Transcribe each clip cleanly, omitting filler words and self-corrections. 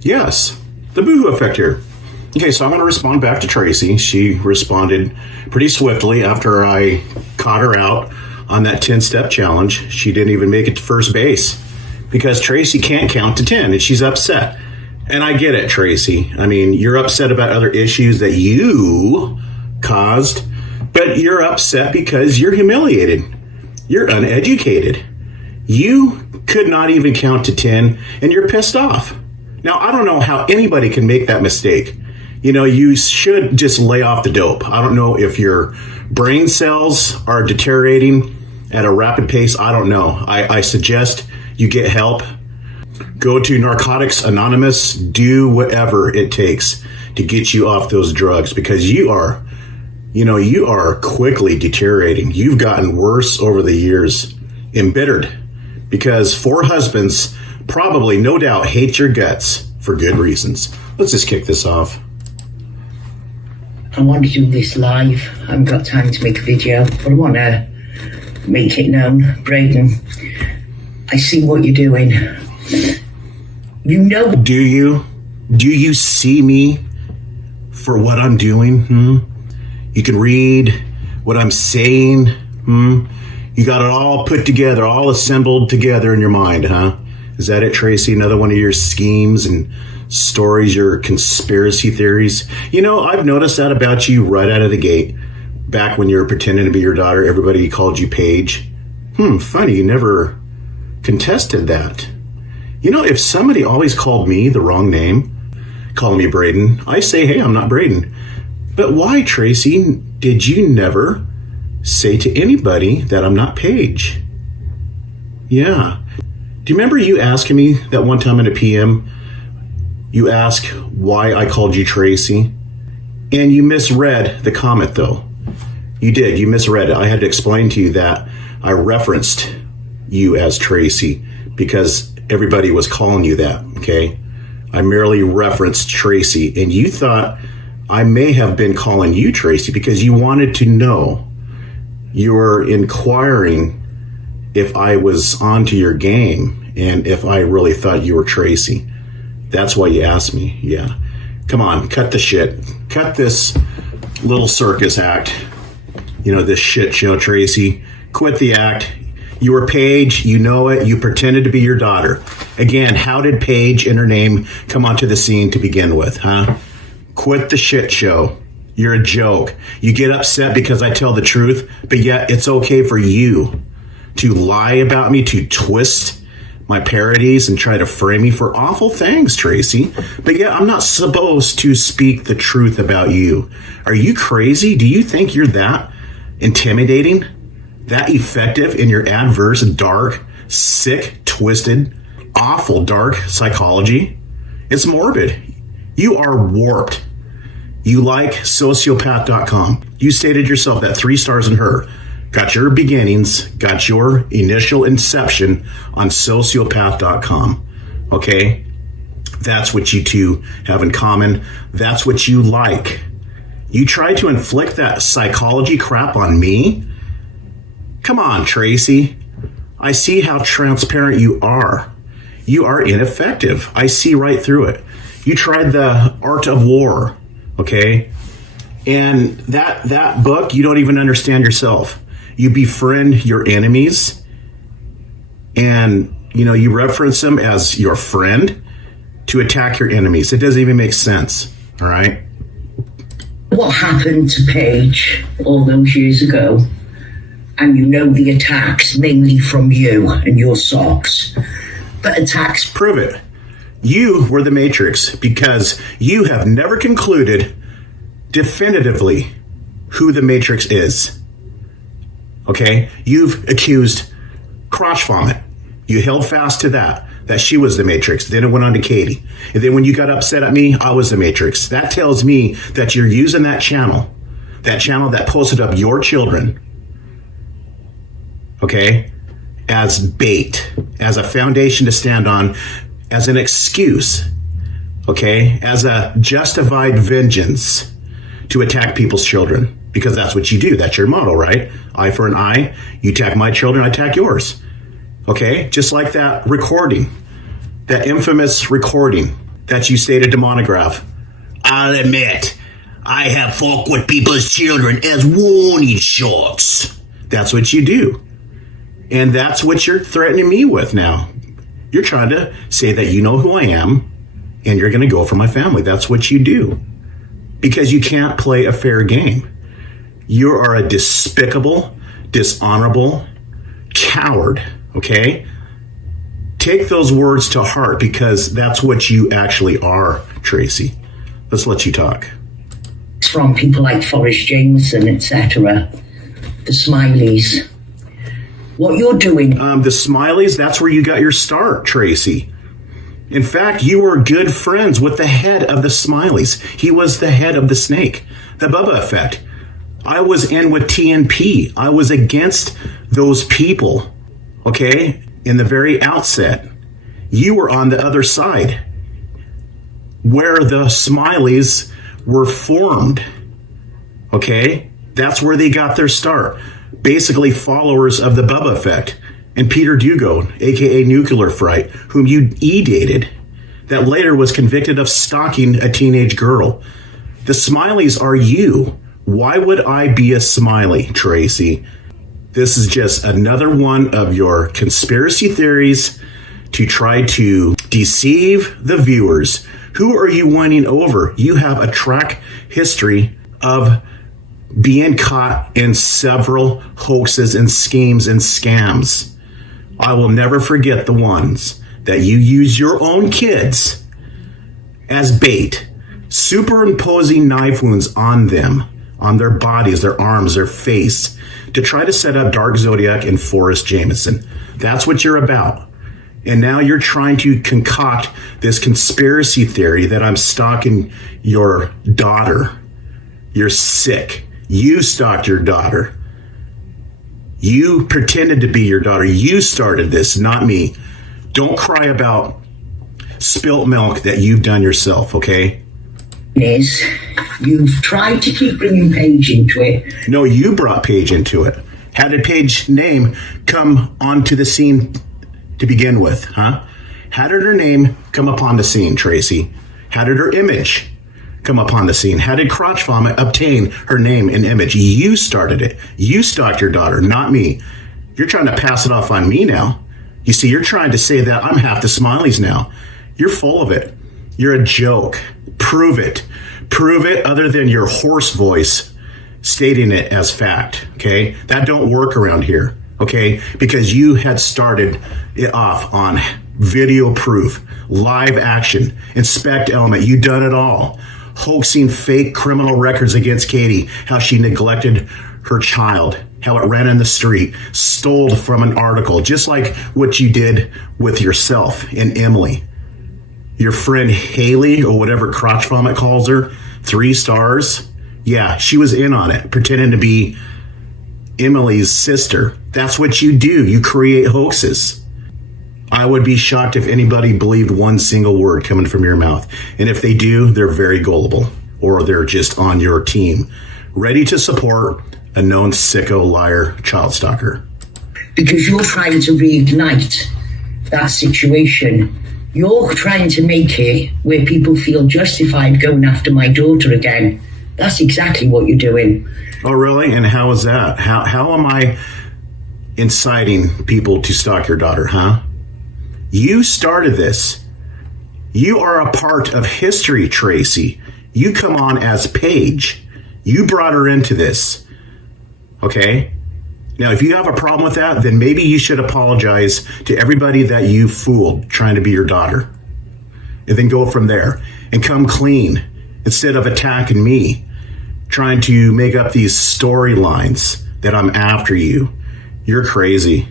Yes, the boohoo effect here. Okay, so I'm going to respond back to Tracy. She responded pretty swiftly after I caught her out on that 10-step challenge. She didn't even make it to first base because Tracy can't count to 10 and she's upset. And I get it, Tracy. I mean, you're upset about other issues that you caused, but you're upset because you're humiliated. You're uneducated. You could not even count to 10 and you're pissed off. Now, I don't know how anybody can make that mistake. You know, you should just lay off the dope. I don't know if your brain cells are deteriorating at a rapid pace. I don't know. I suggest you get help. Go to Narcotics Anonymous. Do whatever it takes to get you off those drugs because you are quickly deteriorating. You've gotten worse over the years, embittered, because 4 husbands probably, no doubt, hate your guts for good reasons. Let's just kick this off. I want to do this live. I haven't got time to make a video, but I want to make it known. Braden, I see what you're doing. You know. Do you? Do you see me for what I'm doing? You can read what I'm saying. You got it all put together, all assembled together in your mind, huh? Is that it, Tracy? Another one of your schemes and stories, your conspiracy theories? You know, I've noticed that about you right out of the gate. Back when you were pretending to be your daughter, everybody called you Paige. Funny, you never contested that. You know, if somebody always called me the wrong name, calling me Braden, I say, hey, I'm not Braden. But why, Tracy, did you never say to anybody that I'm not Paige? Yeah. Do you remember you asking me that one time in a PM? You asked why I called you Tracy, and you misread the comment, though. You did. You misread it. I had to explain to you that I referenced you as Tracy because everybody was calling you that, okay? I merely referenced Tracy, and you thought I may have been calling you Tracy because you wanted to know. You were inquiring if I was onto your game and if I really thought you were Tracy. That's why you asked me. Yeah. Come on, cut the shit. Cut this little circus act. You know, this shit show, Tracy. Quit the act. You were Paige. You know it. You pretended to be your daughter. Again, how did Paige and her name come onto the scene to begin with, huh? Quit the shit show. You're a joke. You get upset because I tell the truth, but yet it's okay for you to lie about me, to twist my parodies and try to frame me for awful things, Tracy. But yeah, I'm not supposed to speak the truth about you. Are you crazy? Do you think you're that intimidating, that effective in your adverse, dark, sick, twisted, awful, dark psychology? It's morbid. You are warped. You like sociopath.com. You stated yourself that 3 stars in her. Got your beginnings, got your initial inception on sociopath.com. Okay? That's what you two have in common. That's what you like. You try to inflict that psychology crap on me? Come on, Tracy. I see how transparent you are. You are ineffective. I see right through it. You tried the art of war, okay? And that book, you don't even understand yourself. You befriend your enemies and, you reference them as your friend to attack your enemies. It doesn't even make sense, all right? What happened to Paige all those years ago, and the attacks mainly from you and your socks, but attacks... Prove it. You were the Matrix because you have never concluded definitively who the Matrix is. Okay? You've accused crotch vomit. You held fast to that she was the Matrix. Then it went on to Katie. And then when you got upset at me, I was the Matrix. That tells me that you're using that channel that posted up your children, okay, as bait, as a foundation to stand on, as an excuse, okay, as a justified vengeance to attack people's children. Because that's what you do. That's your motto, right? Eye for an eye. You attack my children, I attack yours. Okay? Just like that recording, that infamous recording that you stated to Monograph. I'll admit, I have fucked with people's children as warning shots. That's what you do. And that's what you're threatening me with now. You're trying to say that you know who I am and you're going to go for my family. That's what you do. Because you can't play a fair game. You are a despicable, dishonorable coward, okay? Take those words to heart because that's what you actually are, Tracy. Let's let you talk. From people like Forrest Jameson, etc. The Smileys. What you're doing... The Smileys, that's where you got your start, Tracy. In fact, you were good friends with the head of the Smileys. He was the head of the snake, the Bubba Effect. I was in with TNP. I was against those people, okay, in the very outset. You were on the other side, where the Smileys were formed, okay? That's where they got their start. Basically followers of the Bubba Effect. And Peter Dugo, a.k.a. Nuclear Fright, whom you e-dated, that later was convicted of stalking a teenage girl. The Smileys are you. Why would I be a Smiley, Tracy? This is just another one of your conspiracy theories to try to deceive the viewers. Who are you winning over? You have a track history of being caught in several hoaxes and schemes and scams. I will never forget the ones that you use your own kids as bait, superimposing knife wounds on them, on their bodies, their arms, their face, to try to set up Dark Zodiac and Forrest Jameson. That's what you're about. And now you're trying to concoct this conspiracy theory that I'm stalking your daughter. You're sick. You stalked your daughter. You pretended to be your daughter. You started this, not me. Don't cry about spilt milk that you've done yourself, okay? Is you've tried to keep bringing Paige into it. No, you brought Paige into it. How did Paige's name come onto the scene to begin with, huh? How did her name come upon the scene, Tracy? How did her image come upon the scene? How did Crotch Vomit obtain her name and image? You started it. You stalked your daughter, not me. You're trying to pass it off on me now. You see, you're trying to say that I'm half the Smileys now. You're full of it. You're a joke. Prove it. Prove it other than your hoarse voice stating it as fact, okay? That don't work around here, okay? Because you had started it off on video proof, live action, inspect element. You done it all. Hoaxing fake criminal records against Katie, how she neglected her child, how it ran in the street, stole from an article, just like what you did with yourself and Emily. Your friend Haley, or whatever Crotch Vomit calls her, 3 stars. Yeah, she was in on it, pretending to be Emily's sister. That's what you do. You create hoaxes. I would be shocked if anybody believed one single word coming from your mouth. And if they do, they're very gullible, or they're just on your team, ready to support a known sicko, liar, child stalker. Because you're trying to reignite that situation. You're trying to make it where people feel justified going after my daughter again. That's exactly what you're doing. Oh, really? And how is that? How am I inciting people to stalk your daughter, huh? You started this. You are a part of history, Tracy. You come on as Paige. You brought her into this. Okay? Now, if you have a problem with that, then maybe you should apologize to everybody that you fooled trying to be your daughter. And then go from there and come clean instead of attacking me, trying to make up these storylines that I'm after you. You're crazy.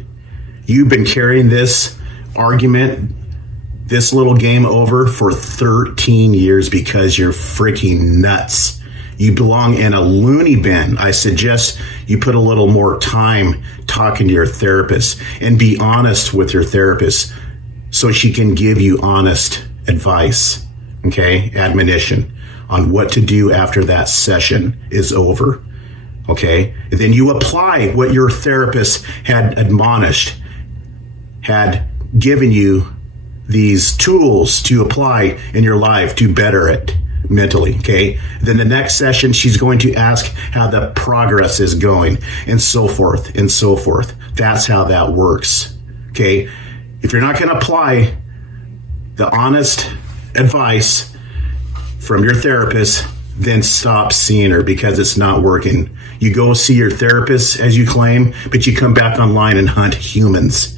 You've been carrying this argument, this little game over for 13 years because you're freaking nuts. You belong in a loony bin. I suggest you put a little more time talking to your therapist and be honest with your therapist so she can give you honest advice, okay? Admonition on what to do after that session is over, okay? And then you apply what your therapist had admonished, had given you these tools to apply in your life to better it mentally, okay? Then the next session, she's going to ask how the progress is going, and so forth and so forth. That's how that works, okay? If you're not going to apply the honest advice from your therapist, then stop seeing her, because it's not working. You go see your therapist, as you claim, but you come back online and hunt humans.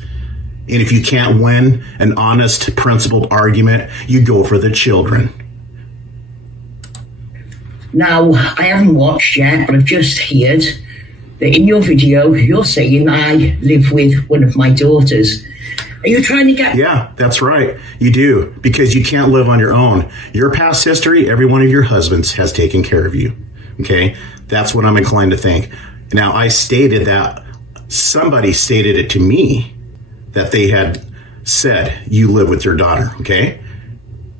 And if you can't win an honest, principled argument, you go for the children. Now, I haven't watched yet, but I've just heard that in your video, you're saying I live with one of my daughters. Are you trying to get... Yeah, that's right. You do, because you can't live on your own. Your past history, every one of your husbands has taken care of you. Okay? That's what I'm inclined to think. Now, I stated that somebody stated it to me that they had said, you live with your daughter. Okay?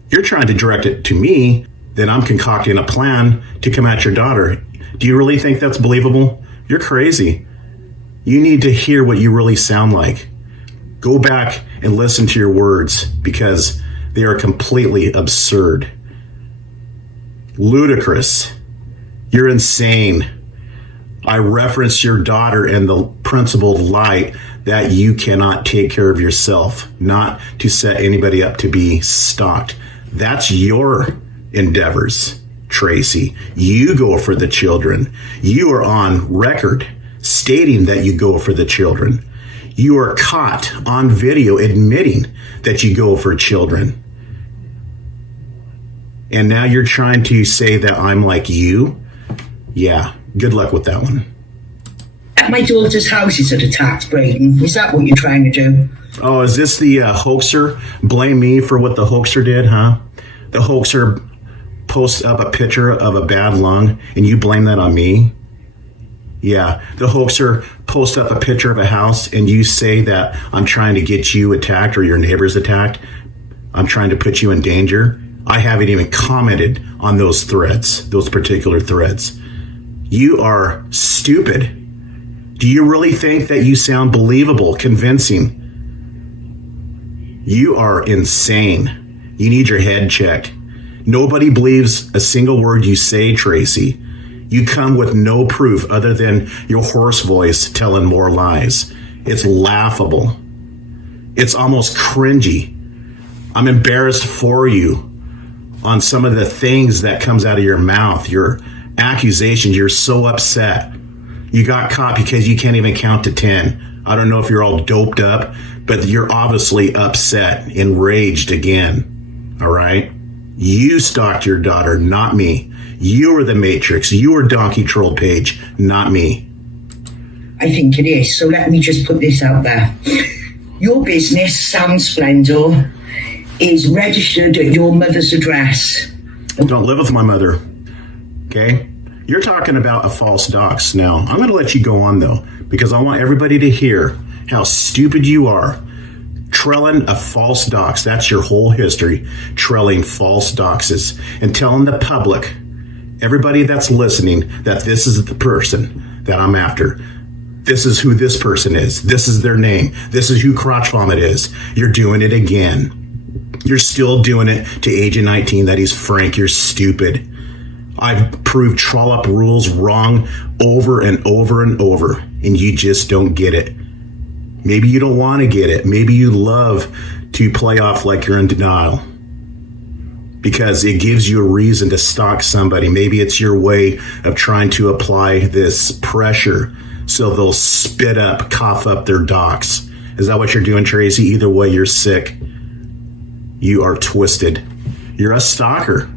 You're trying to direct it to me, then I'm concocting a plan to come at your daughter. Do you really think that's believable? You're crazy. You need to hear what you really sound like. Go back and listen to your words, because they are completely absurd. Ludicrous. You're insane. I referenced your daughter in the principled light that you cannot take care of yourself, not to set anybody up to be stalked. That's your endeavors, Tracy. You go for the children. You are on record stating that you go for the children. You are caught on video admitting that you go for children. And now you're trying to say that I'm like you? Yeah, good luck with that one. At my daughter's house is attacked, Braden. Is that what you're trying to do? Oh, is this the hoaxer? Blame me for what the hoaxer did, huh? The hoaxer posts up a picture of a bad lung, and you blame that on me? Yeah, the hoaxer posts up a picture of a house, and you say that I'm trying to get you attacked or your neighbors attacked. I'm trying to put you in danger. I haven't even commented on those threads, those particular threads. You are stupid. Do you really think that you sound believable, convincing? You are insane. You need your head checked. Nobody believes a single word you say, Tracy. You come with no proof other than your hoarse voice telling more lies. It's laughable. It's almost cringy. I'm embarrassed for you on some of the things that comes out of your mouth, your accusations. You're so upset. You got caught because you can't even count to 10. I don't know if you're all doped up, but you're obviously upset, enraged again. All right? You stalked your daughter, not me. You were the Matrix. You were Donkey Troll Page, not me. I think it is. So let me just put this out there. Your business, Sound Splendor, is registered at your mother's address. Don't live with my mother. Okay? You're talking about a false dox. Now, I'm going to let you go on, though, because I want everybody to hear how stupid you are. Trailing a false dox. That's your whole history. Trailing false doxes and telling the public, everybody that's listening, that this is the person that I'm after. This is who this person is. This is their name. This is who Crotch Vomit is. You're doing it again. You're still doing it to Agent 19 that he's Frank. You're stupid. I've proved Trollop rules wrong over and over and over, and you just don't get it. Maybe you don't want to get it. Maybe you love to play off like you're in denial because it gives you a reason to stalk somebody. Maybe it's your way of trying to apply this pressure so they'll spit up, cough up their docs. Is that what you're doing, Tracy? Either way, you're sick. You are twisted. You're a stalker.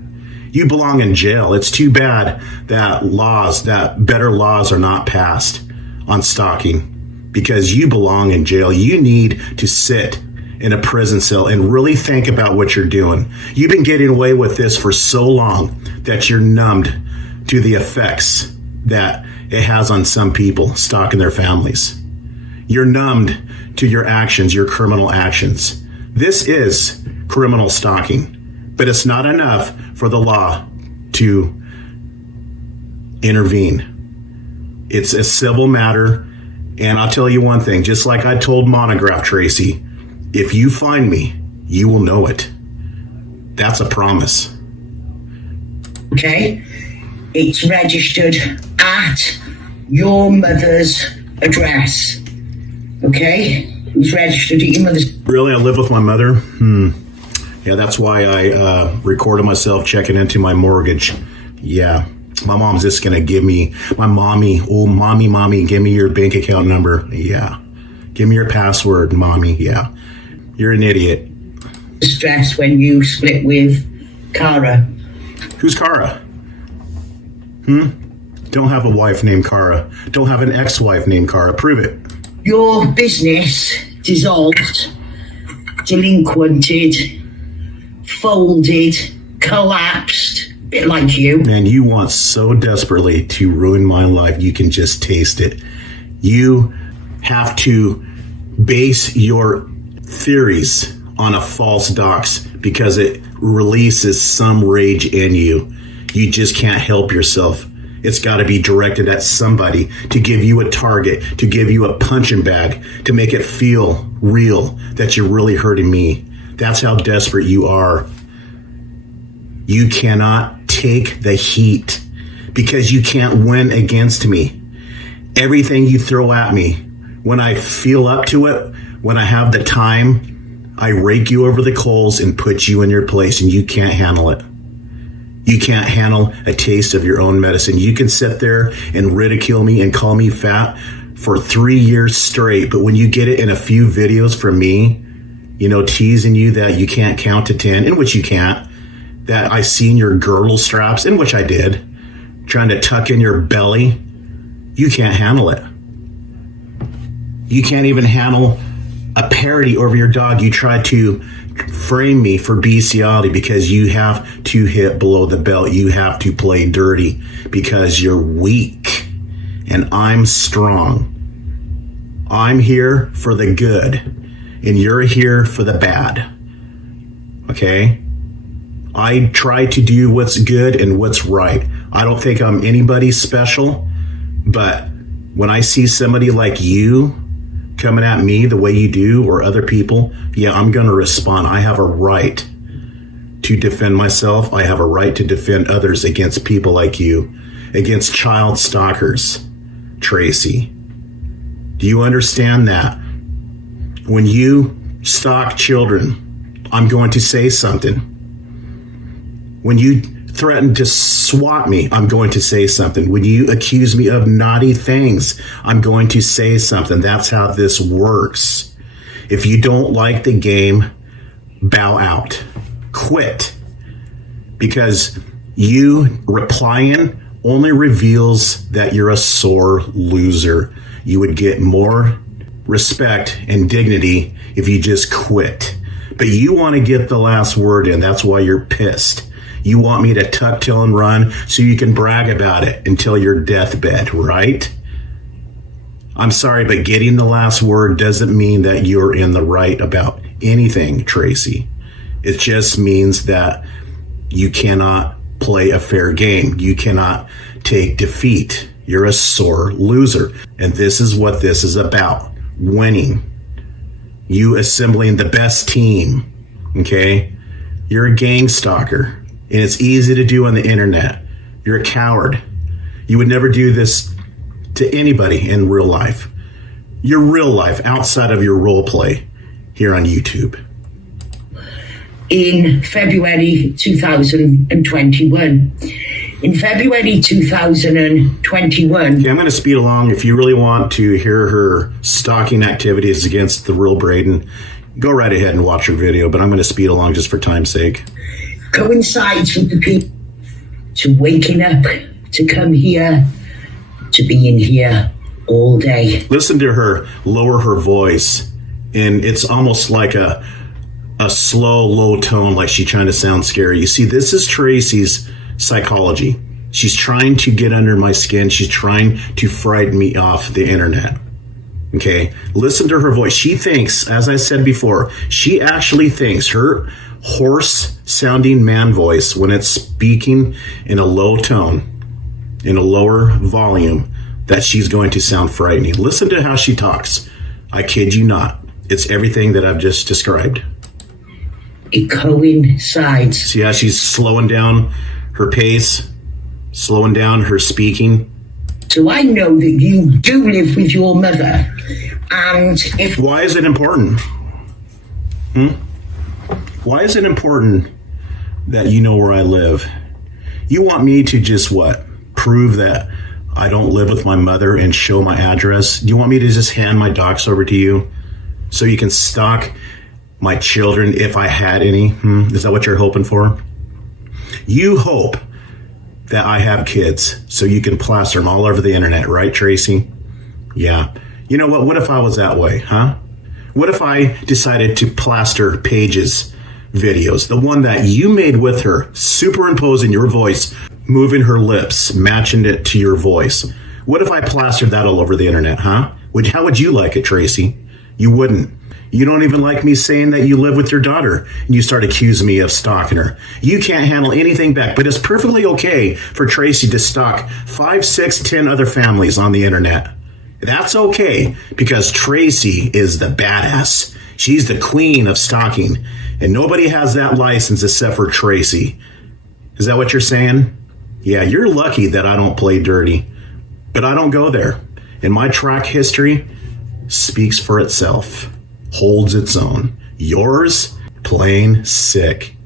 You belong in jail. It's too bad that better laws are not passed on stalking, because you belong in jail. You need to sit in a prison cell and really think about what you're doing. You've been getting away with this for so long that you're numbed to the effects that it has on some people stalking their families. You're numbed to your actions, your criminal actions. This is criminal stalking, but it's not enough for the law to intervene. It's a civil matter. And I'll tell you one thing, just like I told Monograph Tracy, if you find me, you will know it. That's a promise. Okay? It's registered at your mother's address. Okay? It's registered at your mother's... Really? I live with my mother? Yeah, that's why I recorded myself checking into my mortgage. Yeah. My mom's just going to give me, my mommy, mommy, give me your bank account number. Yeah. Give me your password, mommy. Yeah. You're an idiot. Stress when you split with Cara. Who's Cara? Don't have a wife named Cara. Don't have an ex-wife named Cara. Prove it. Your business dissolved, delinquented, folded, collapsed, a bit like you. Man, you want so desperately to ruin my life, you can just taste it. You have to base your theories on a false dox because it releases some rage in you. You just can't help yourself. It's got to be directed at somebody to give you a target, to give you a punching bag, to make it feel real that you're really hurting me. That's how desperate you are. You cannot take the heat because you can't win against me. Everything you throw at me, when I feel up to it, when I have the time, I rake you over the coals and put you in your place, and you can't handle it. You can't handle a taste of your own medicine. You can sit there and ridicule me and call me fat for 3 years straight, but when you get it in a few videos from me, you know, teasing you that you can't count to 10, in which you can't, that I seen your girdle straps, in which I did, trying to tuck in your belly, you can't handle it. You can't even handle a parody over your dog. You try to frame me for bestiality because you have to hit below the belt. You have to play dirty because you're weak and I'm strong. I'm here for the good and you're here for the bad. Okay? I try to do what's good and what's right. I don't think I'm anybody special, but when I see somebody like you coming at me the way you do or other people, yeah, I'm going to respond. I have a right to defend myself. I have a right to defend others against people like you, against child stalkers, Tracy. Do you understand that? When you stalk children, I'm going to say something. When you threaten to swat me, I'm going to say something. When you accuse me of naughty things, I'm going to say something. That's how this works. If you don't like the game, bow out. Quit. Because you replying only reveals that you're a sore loser. You would get more respect and dignity if you just quit. But you want to get the last word in. That's why you're pissed. You want me to tuck, tail, and run so you can brag about it until your deathbed, right? I'm sorry, but getting the last word doesn't mean that you're in the right about anything, Tracy. It just means that you cannot play a fair game. You cannot take defeat. You're a sore loser. And this is what this is about. Winning. You assembling the best team. Okay? You're a gang stalker. And it's easy to do on the internet. You're a coward. You would never do this to anybody in real life. Your real life outside of your role play here on YouTube. In February 2021. In February 2021. Okay, I'm going to speed along. If you really want to hear her stalking activities against the real Braden, go right ahead and watch her video, but I'm going to speed along just for time's sake. Coincides with the people to waking up, to come here, to be in here all day. Listen to her lower her voice, and it's almost like a slow, low tone, like she's trying to sound scary. You see, this is Tracy's psychology. She's trying to get under my skin. She's trying to frighten me off the internet. Okay, listen to her voice. She thinks, as I said before, she actually thinks her hoarse sounding man voice, when it's speaking in a low tone, in a lower volume, that she's going to sound frightening. Listen to how she talks. I kid you not. It's everything that I've just described. It coincides. See how she's slowing down her pace, slowing down her speaking. So I know that you do live with your mother. And if... Why is it important? Why is it important that you know where I live? You want me to just what? Prove that I don't live with my mother and show my address? Do you want me to just hand my docs over to you so you can stalk my children if I had any? Is that what you're hoping for? You hope that I have kids so you can plaster them all over the internet, right, Tracy? Yeah. You know what? What if I was that way, huh? What if I decided to plaster Paige's videos, the one that you made with her, superimposing your voice, moving her lips, matching it to your voice? What if I plastered that all over the internet, huh? How would you like it, Tracy? You wouldn't. You don't even like me saying that you live with your daughter, and you start accusing me of stalking her. You can't handle anything back, but it's perfectly okay for Tracy to stalk 5, 6, 10 other families on the internet. That's okay, because Tracy is the badass. She's the queen of stalking, and nobody has that license except for Tracy. Is that what you're saying? Yeah, you're lucky that I don't play dirty, but I don't go there. And my track history speaks for itself, holds its own. Yours, plain sick.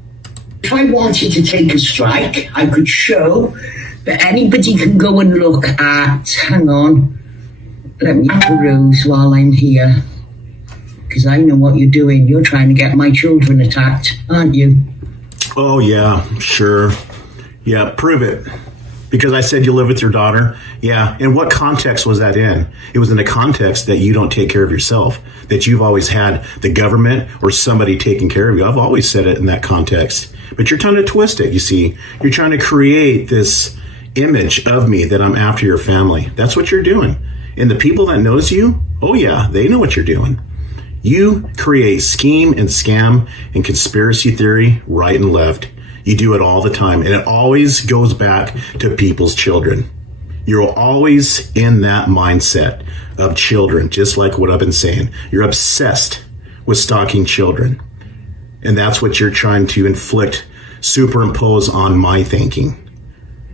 If I wanted to take a strike, I could show that anybody can go and look at, hang on, let me peruse while I'm here, because I know what you're doing. You're trying to get my children attacked, aren't you? Oh, yeah, sure. Yeah, prove it. Because I said you live with your daughter. Yeah, and what context was that in? It was in the context that you don't take care of yourself, that you've always had the government or somebody taking care of you. I've always said it in that context. But you're trying to twist it, you see. You're trying to create this image of me that I'm after your family. That's what you're doing. And the people that knows you, oh yeah, they know what you're doing. You create scheme and scam and conspiracy theory right and left. You do it all the time, and it always goes back to people's children. You're always in that mindset of children, just like what I've been saying. You're obsessed with stalking children, and that's what you're trying to inflict, superimpose on my thinking,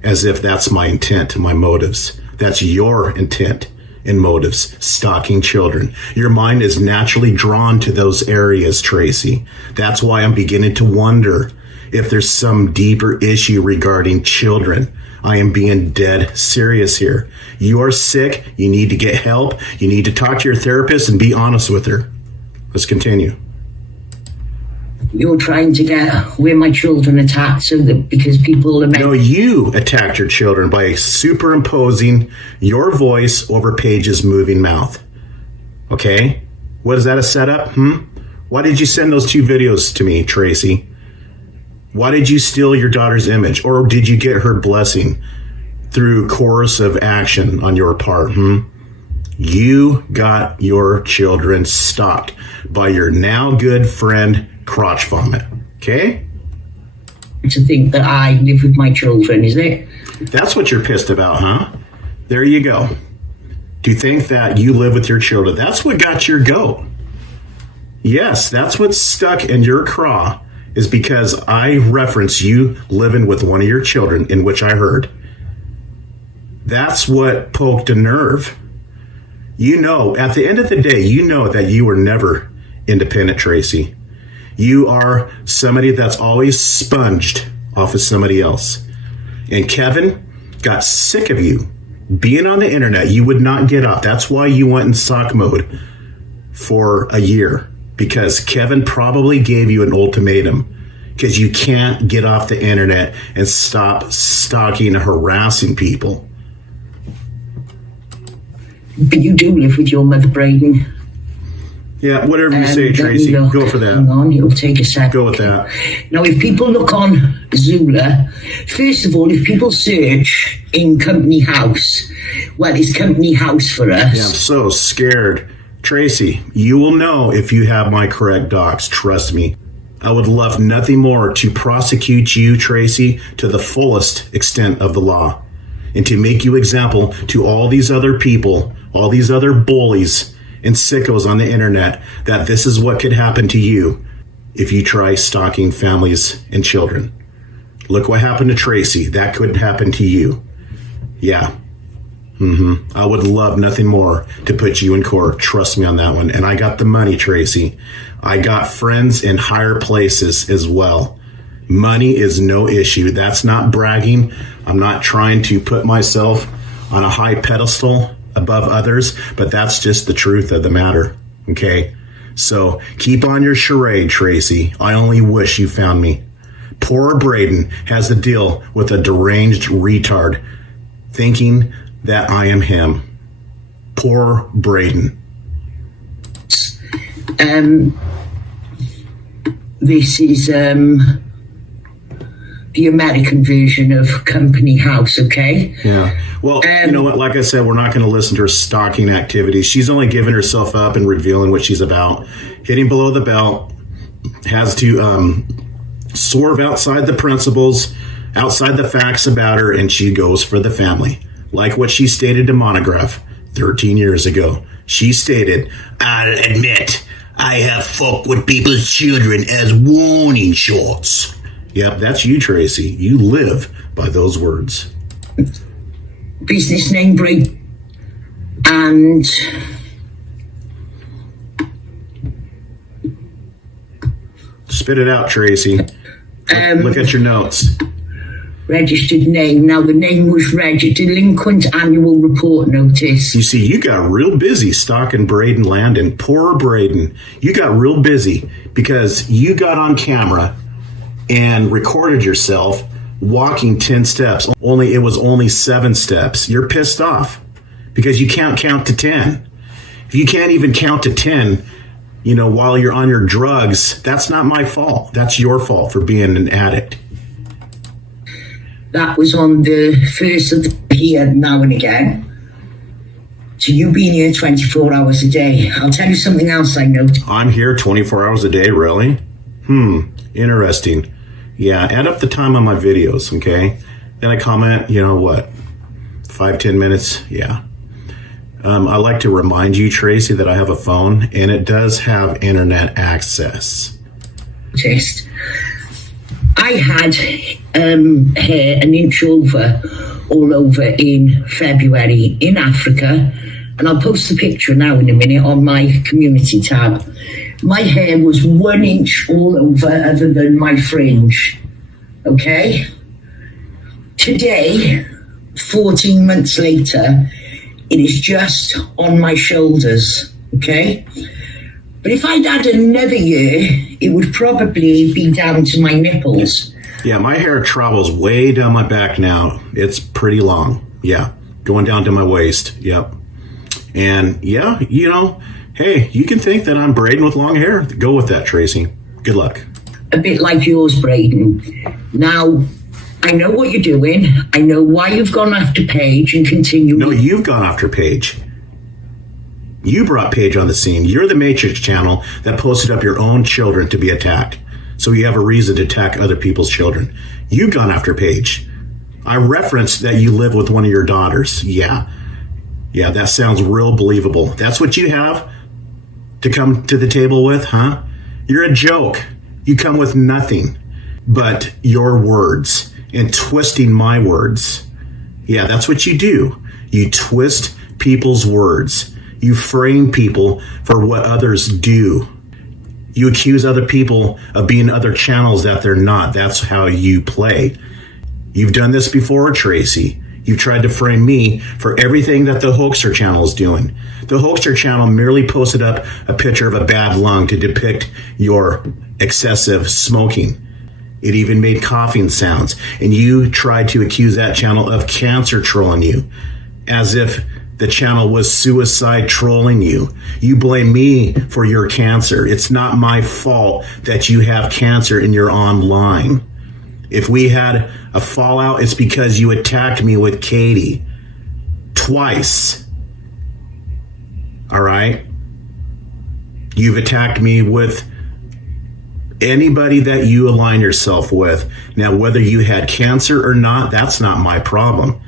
as if that's my intent, my motives. That's your intent and motives, stalking children. Your mind is naturally drawn to those areas, Tracy. That's why I'm beginning to wonder if there's some deeper issue regarding children. I am being dead serious here. You are sick. You need to get help. You need to talk to your therapist and be honest with her. Let's continue. You're trying to get where my children attacked so that because people are... No, you attacked your children by superimposing your voice over Paige's moving mouth. Okay? What is that, a setup? Why did you send those 2 videos to me, Tracy? Why did you steal your daughter's image? Or did you get her blessing through coercive action on your part? You got your children stalked by your now good friend, Crotch Vomit. Okay? To think that I live with my children, is it? That's what you're pissed about, huh? There you go. To think that you live with your children. That's what got your goat. Yes, that's what's stuck in your craw, is because I reference you living with one of your children, in which I heard. That's what poked a nerve. You know, at the end of the day, you know that you were never independent, Tracy. You are somebody that's always sponged off of somebody else. And Kevin got sick of you being on the internet. You would not get off. That's why you went in sock mode for a year, because Kevin probably gave you an ultimatum, because you can't get off the internet and stop stalking and harassing people. But you do live with your mother, Braden. Yeah, whatever you say, Tracy. Go for that. Hang on, it'll take a second. Go with that. Now, if people look on Zula, first of all, if people search in company house, well, it's company house for us. Yeah, I'm so scared. Tracy, you will know if you have my correct docs. Trust me. I would love nothing more to prosecute you, Tracy, to the fullest extent of the law, and to make you example to all these other people, all these other bullies and sickos on the internet, that this is what could happen to you. if you try stalking families and children. Look what happened to Tracy. That could happen to you. Yeah. I would love nothing more to put you in court. Trust me on that one. And I got the money, Tracy. I got friends in higher places as well. Money is no issue. That's not bragging. I'm not trying to put myself on a high pedestal above others, but that's just the truth of the matter. Okay? So keep on your charade, Tracy. I only wish you found me. Poor Braden has to deal with a deranged retard thinking that I am him. Poor Braden. This is the American version of Company House, okay? Yeah. Well, you know what? Like I said, we're not going to listen to her stalking activities. She's only giving herself up and revealing what she's about. Hitting below the belt, has to swerve outside the principles, outside the facts about her, and she goes for the family. Like what she stated to Monograph 13 years ago. She stated, "I'll admit, I have fucked with people's children as warning shots." Yep, that's you, Tracy. You live by those words. Business name, Braden. And spit it out, Tracy. Look at your notes. Registered name. Now, the name was Delinquent Annual Report Notice. You see, you got real busy stalking Braden Landon. Poor Braden. You got real busy because you got on camera and recorded yourself walking 10 steps. It was only 7 steps. You're pissed off because you can't count to 10. If you can't even count to 10, while you're on your drugs, that's not my fault. That's your fault for being an addict. That was on the first of the year, now and again. So you being here 24 hours a day. I'll tell you something else I know. I'm here 24 hours a day, really? Interesting. Yeah, add up the time on my videos, okay? Then I comment, 5-10 minutes? Yeah. I like to remind you, Tracy, that I have a phone, and it does have internet access. I had hair an inch all over in February in Africa, and I'll post the picture now in a minute on my community tab. My hair was 1 inch all over other than my fringe, okay? Today, 14 months later, it is just on my shoulders, okay? But if I'd had another year, it would probably be down to my nipples. Yeah, my hair travels way down my back now. It's pretty long. Yeah, going down to my waist. Yep. And yeah, hey, you can think that I'm Braden with long hair. Go with that, Tracy. Good luck. A bit like yours, Braden. Now, I know what you're doing. I know why you've gone after Paige and continue. No, you've gone after Paige. You brought Paige on the scene. You're the Matrix channel that posted up your own children to be attacked. So you have a reason to attack other people's children. You've gone after Paige. I referenced that you live with one of your daughters. Yeah, that sounds real believable. That's what you have to come to the table with, huh? You're a joke. You come with nothing but your words and twisting my words. Yeah, that's what you do. You twist people's words. You frame people for what others do. You accuse other people of being other channels that they're not. That's how you play. You've done this before, Tracy. You've tried to frame me for everything that the Hoaxer channel is doing. The Hoaxer channel merely posted up a picture of a bad lung to depict your excessive smoking. It even made coughing sounds. And you tried to accuse that channel of cancer trolling you, as if the channel was suicide trolling you. You blame me for your cancer. It's not my fault that you have cancer and you're online. If we had a fallout, it's because you attacked me with Katie. Twice. All right? You've attacked me with anybody that you align yourself with. Now, whether you had cancer or not, that's not my problem.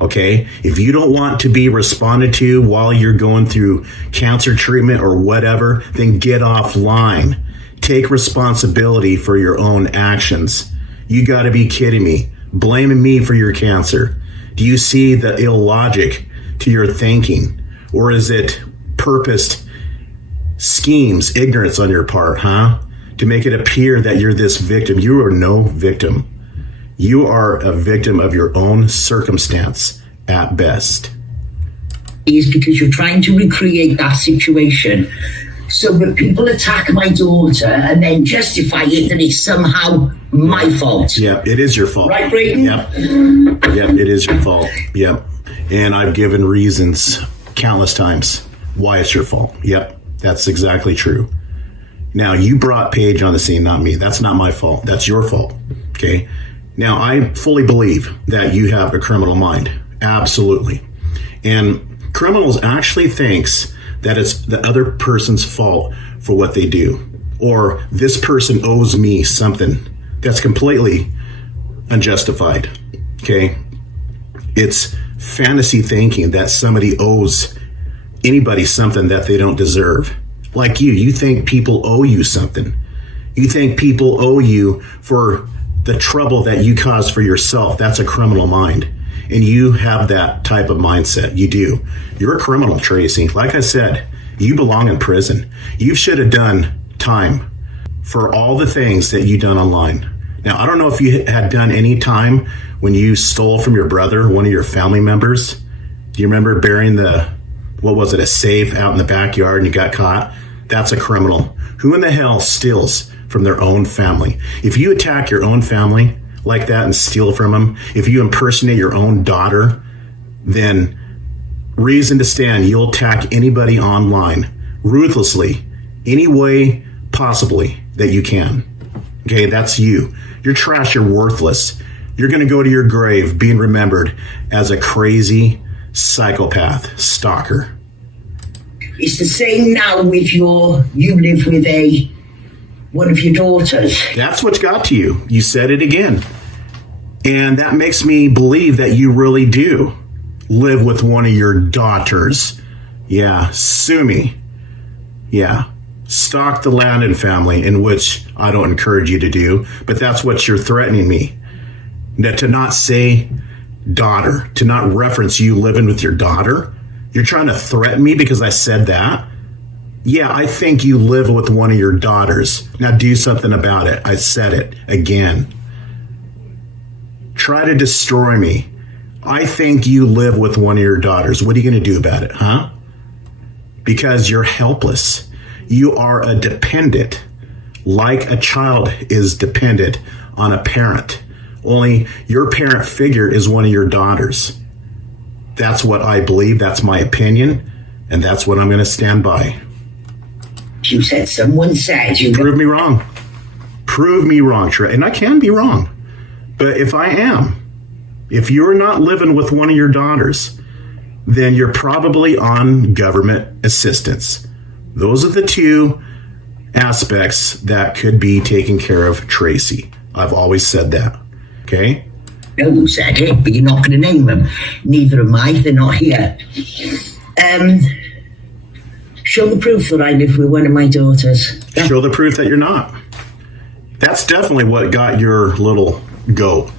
Okay? If you don't want to be responded to while you're going through cancer treatment or whatever, then get offline. Take responsibility for your own actions. You got to be kidding me. Blaming me for your cancer. Do you see the illogic to your thinking? Or is it purposed schemes, ignorance on your part, huh? To make it appear that you're this victim. You are no victim. You are a victim of your own circumstance at best. Is because you're trying to recreate that situation so that people attack my daughter and then justify it that it's somehow my fault. Yeah, it is your fault. Right, Braden? Yep, it is your fault. Yep. And I've given reasons countless times why it's your fault. Yep, that's exactly true. Now, you brought Paige on the scene, not me. That's not my fault. That's your fault. Okay? Now, I fully believe that you have a criminal mind. Absolutely. And criminals actually thinks that it's the other person's fault for what they do. Or this person owes me something. That's completely unjustified. Okay? It's fantasy thinking that somebody owes anybody something that they don't deserve. Like you think people owe you something. You think people owe you for the trouble that you caused for yourself. That's a criminal mind. And you have that type of mindset. You do. You're a criminal, Tracy. Like I said, you belong in prison. You should have done time for all the things that you done online. Now, I don't know if you had done any time when you stole from your brother, one of your family members. Do you remember burying a safe out in the backyard and you got caught? That's a criminal. Who in the hell steals from their own family? If you attack your own family like that and steal from them, if you impersonate your own daughter, then reason to stand, you'll attack anybody online ruthlessly, any way possibly that you can. Okay, that's you. You're trash, you're worthless. You're going to go to your grave being remembered as a crazy psychopath stalker. It's the same now with you live with one of your daughters. That's what got to you. You said it again. And that makes me believe that you really do live with one of your daughters. Yeah, sue me. Yeah, stalk the Landon family, in which I don't encourage you to do, but that's what you're threatening me. To not say daughter, to not reference you living with your daughter. You're trying to threaten me because I said that? Yeah, I think you live with one of your daughters. Now do something about it. I said it again. Try to destroy me. I think you live with one of your daughters. What are you going to do about it, huh? Because you're helpless. You are a dependent, like a child is dependent on a parent. Only your parent figure is one of your daughters. That's what I believe. That's my opinion. And that's what I'm going to stand by. You said someone said you... Prove me wrong. Prove me wrong, Trey. And I can be wrong. But if I am, if you're not living with one of your daughters, then you're probably on government assistance. Those are the two aspects that could be taken care of, Tracy. I've always said that. Okay? No, you said it, but you're not going to name them. Neither am I. They're not here. Show the proof that I live with one of my daughters. Show the proof that you're not. That's definitely what got your little goat.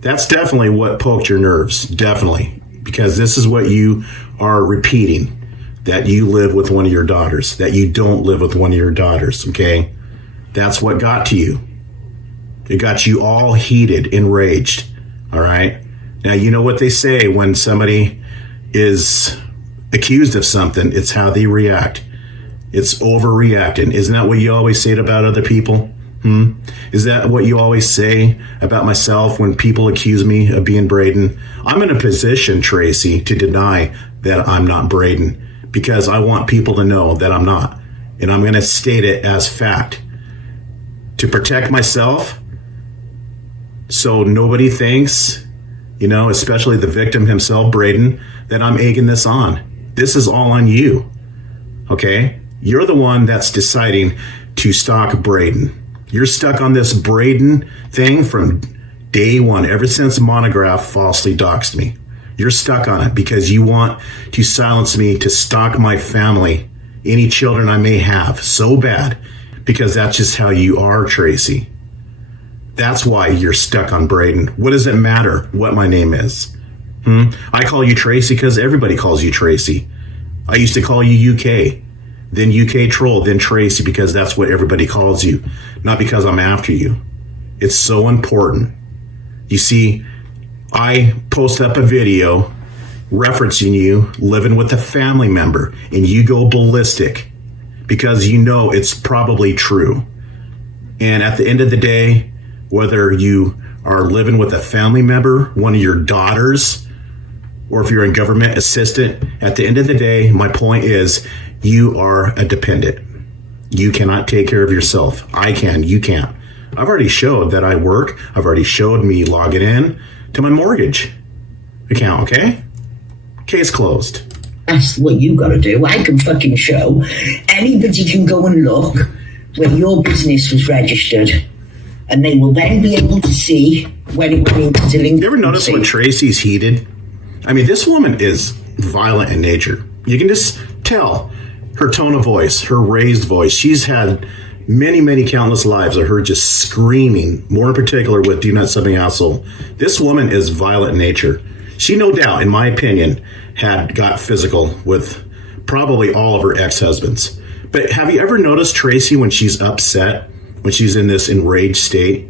That's definitely what poked your nerves. Definitely. Because this is what you are repeating. That you live with one of your daughters. That you don't live with one of your daughters. Okay? That's what got to you. It got you all heated, enraged. All right? Now, you know what they say when somebody is accused of something, it's how they react. It's overreacting. Isn't that what you always say about other people? Is that what you always say about myself when people accuse me of being Braden? I'm in a position, Tracy, to deny that I'm not Braden because I want people to know that I'm not. And I'm going to state it as fact to protect myself so nobody thinks, especially the victim himself, Braden, that I'm egging this on. This is all on you, okay? You're the one that's deciding to stalk Braden. You're stuck on this Braden thing from day one, ever since Monograph falsely doxed me. You're stuck on it because you want to silence me, to stalk my family, any children I may have, so bad, because that's just how you are, Tracy. That's why you're stuck on Braden. What does it matter what my name is? I call you Tracy because everybody calls you Tracy. I used to call you UK, then UK Troll, then Tracy, because that's what everybody calls you, not because I'm after you. It's so important. You see, I post up a video referencing you living with a family member, and you go ballistic because you know it's probably true. And at the end of the day, whether you are living with a family member, one of your daughters, or if you're a government assistant, at the end of the day, my point is you are a dependent. You cannot take care of yourself. I can, you can't. I've already showed that I work. I've already showed me logging in to my mortgage account, okay? Case closed. That's what you got to do. I can fucking show. Anybody can go and look where your business was registered, and they will then be able to see when it went into delinquency. You ever notice when Tracy's heated? I mean, this woman is violent in nature. You can just tell her tone of voice, her raised voice. She's had many, many countless lives of her just screaming, more in particular with Do Not Sub Me Asshole. This woman is violent in nature. She, no doubt, in my opinion, had got physical with probably all of her ex-husbands. But have you ever noticed Tracy when she's upset, when she's in this enraged state,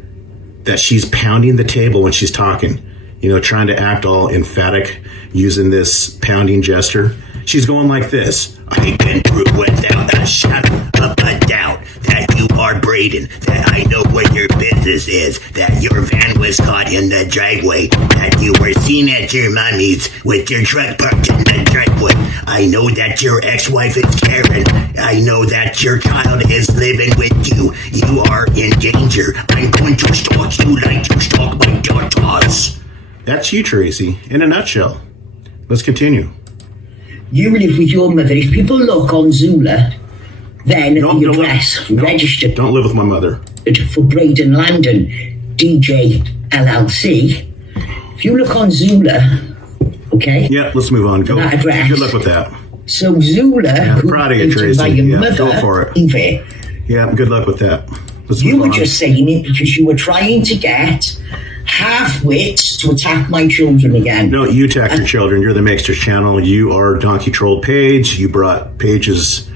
that she's pounding the table when she's talking? You know, trying to act all emphatic, using this pounding gesture. She's going like this. I can prove without a shadow of a doubt that you are Braden, that I know where your business is, that your van was caught in the driveway, that you were seen at your mommy's with your truck parked in the driveway. I know that your ex-wife is Karen. I know that your child is living with you. You are in danger. I'm going to stalk you like you stalk my daughters. That's you, Tracy, in a nutshell. Let's continue. You live with your mother. If people look on Zula, then the address registered. Don't live with my mother. For Braden Landon, DJ LLC. If you look on Zula, okay? Yeah, let's move on. Go. That address. Good luck with that. So Zula, yeah, proud of you, Tracy. Your mother, go for it. Eva, yeah, good luck with that. You were just saying it because you were trying to get half-wits to attack my children again. No, you attack your children. You're the Makester channel. You are Donkey Troll Paige. You brought Paige's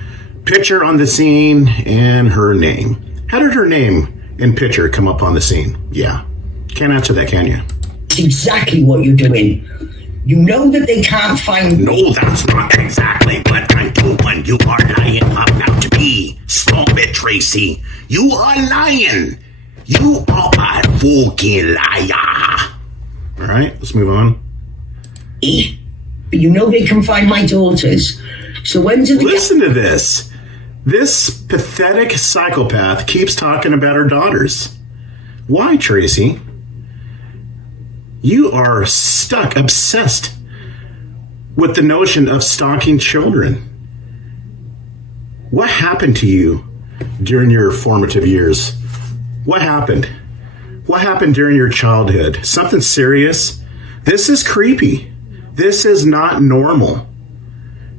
picture on the scene and her name. How did her name and picture come up on the scene? Yeah. Can't answer that, can you? It's exactly what you're doing. You know that they can't find me. No, that's not exactly what I'm doing. You are lying about me. Stop it, Tracy. You are lying. You are a fucking liar. All right, let's move on. But you know they can find my daughters. So when do they listen to this? This pathetic psychopath keeps talking about her daughters. Why, Tracy? You are stuck, obsessed with the notion of stalking children. What happened to you during your formative years? What happened? What happened during your childhood? Something serious? This is creepy. This is not normal.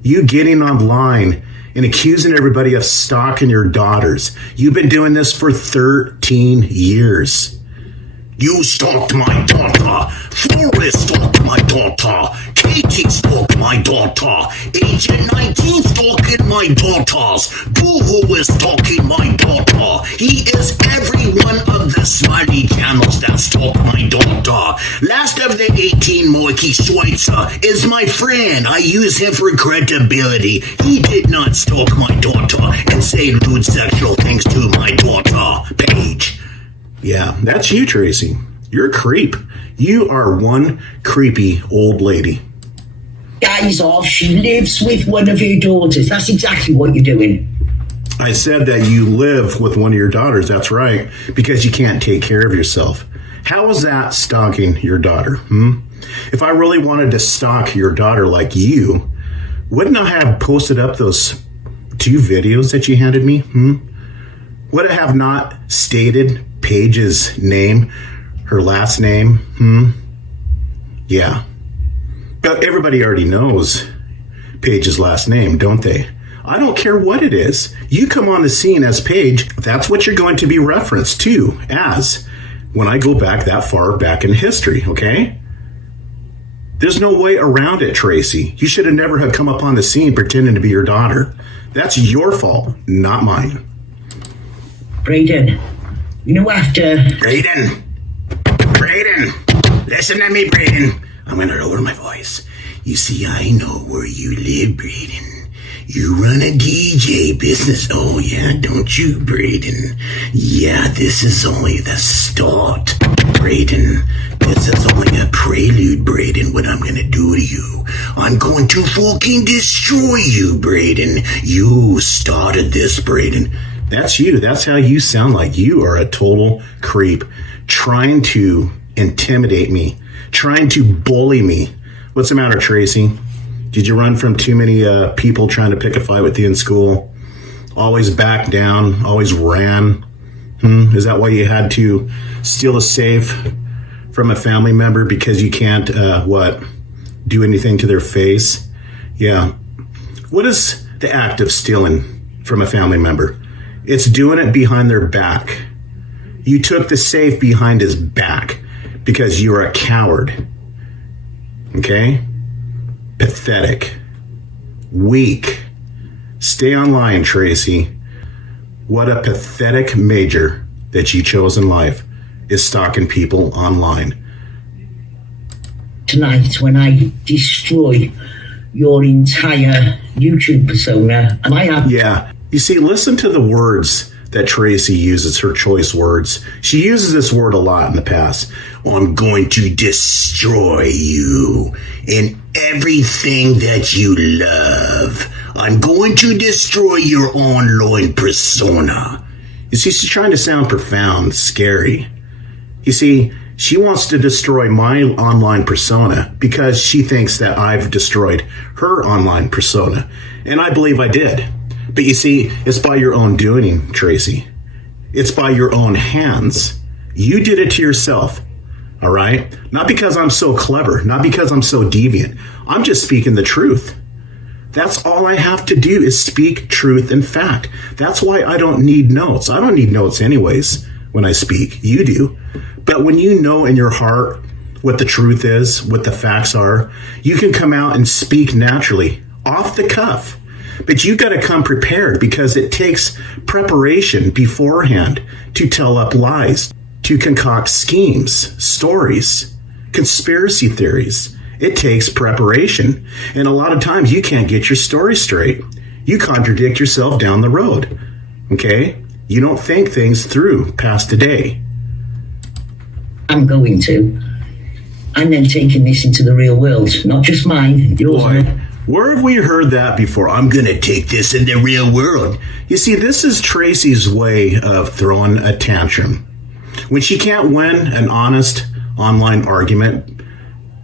You getting online and accusing everybody of stalking your daughters. You've been doing this for 13 years. You stalked my daughter. Forrest stalked my daughter. Katie stalked my daughter. Agent 19 stalking my daughters. Boo-hoo is stalking my daughter. He is every one of the smiley channels that stalk my daughter. Last of the 18, Mikey Schweitzer, is my friend. I use him for credibility. He did not stalk my daughter and say lewd sexual things to my daughter, Paige. Yeah, that's you, Tracy. You're a creep. You are one creepy old lady. Guys off, she lives with one of her daughters. That's exactly what you're doing. I said that you live with one of your daughters. That's right. Because you can't take care of yourself. How is that stalking your daughter? If I really wanted to stalk your daughter like you, wouldn't I have posted up those 2 videos that you handed me? Would I have not stated Paige's name, her last name? Yeah. But everybody already knows Paige's last name, don't they? I don't care what it is. You come on the scene as Paige, that's what you're going to be referenced to as when I go back that far back in history, okay? There's no way around it, Tracy. You should have never have come up on the scene pretending to be your daughter. That's your fault, not mine. Braden, you know after... Braden, listen to me, Braden. I'm going to lower my voice. You see, I know where you live, Braden. You run a DJ business. Oh, yeah, don't you, Braden? Yeah, this is only the start, Braden. This is only a prelude, Braden, what I'm going to do to you. I'm going to fucking destroy you, Braden. You started this, Braden. That's you. That's how you sound like. You are a total creep. Trying to intimidate me. Trying to bully me. What's the matter, Tracy? Did you run from too many people trying to pick a fight with you in school? Always backed down, always ran? Is that why you had to steal a safe from a family member because you can't, do anything to their face? Yeah. What is the act of stealing from a family member? It's doing it behind their back. You took the safe behind his back because you are a coward. Okay? Pathetic. Weak. Stay online, Tracy. What a pathetic major that you chose in life is stalking people online. Tonight, when I destroy your entire YouTube persona, and I have... Yeah. You see, listen to the words that Tracy uses, her choice words. She uses this word a lot in the past. I'm going to destroy you and everything that you love. I'm going to destroy your online persona. You see, she's trying to sound profound, scary. You see, she wants to destroy my online persona because she thinks that I've destroyed her online persona. And I believe I did. But you see, it's by your own doing, Tracy. It's by your own hands. You did it to yourself, all right? Not because I'm so clever, not because I'm so deviant. I'm just speaking the truth. That's all I have to do is speak truth and fact. That's why I don't need notes. I don't need notes anyways when I speak. You do. But when you know in your heart what the truth is, what the facts are, you can come out and speak naturally, off the cuff. But you got to come prepared because it takes preparation beforehand to tell up lies, to concoct schemes, stories, conspiracy theories. It takes preparation. And a lot of times you can't get your story straight. You contradict yourself down the road. Okay? You don't think things through past a day. I'm going to. I'm then taking this into the real world, not just mine, yours. Boy, where have we heard that before? I'm going to take this in the real world. You see, this is Tracy's way of throwing a tantrum. When she can't win an honest online argument,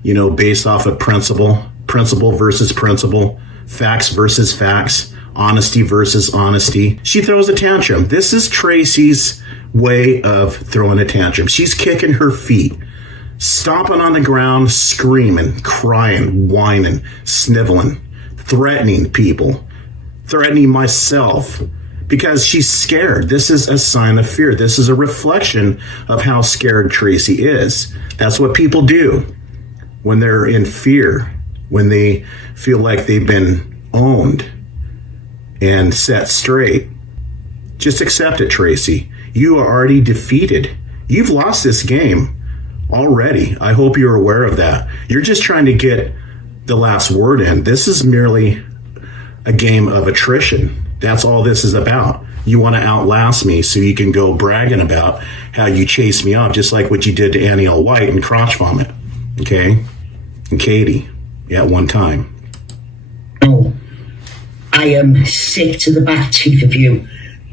based off of principle versus principle, facts versus facts, honesty versus honesty, she throws a tantrum. This is Tracy's way of throwing a tantrum. She's kicking her feet, stomping on the ground, screaming, crying, whining, sniveling, threatening people, threatening myself, because she's scared. This is a sign of fear. This is a reflection of how scared Tracy is. That's what people do when they're in fear, when they feel like they've been owned and set straight. Just accept it, Tracy. You are already defeated. You've lost this game already. I hope you're aware of that. You're just trying to get the last word in. This is merely a game of attrition. That's all this is about. You want to outlast me so you can go bragging about how you chased me off, just like what you did to Annie L. White and Crotch Vomit. Okay? And Katie. Yeah, at one time. Oh, I am sick to the back teeth of you.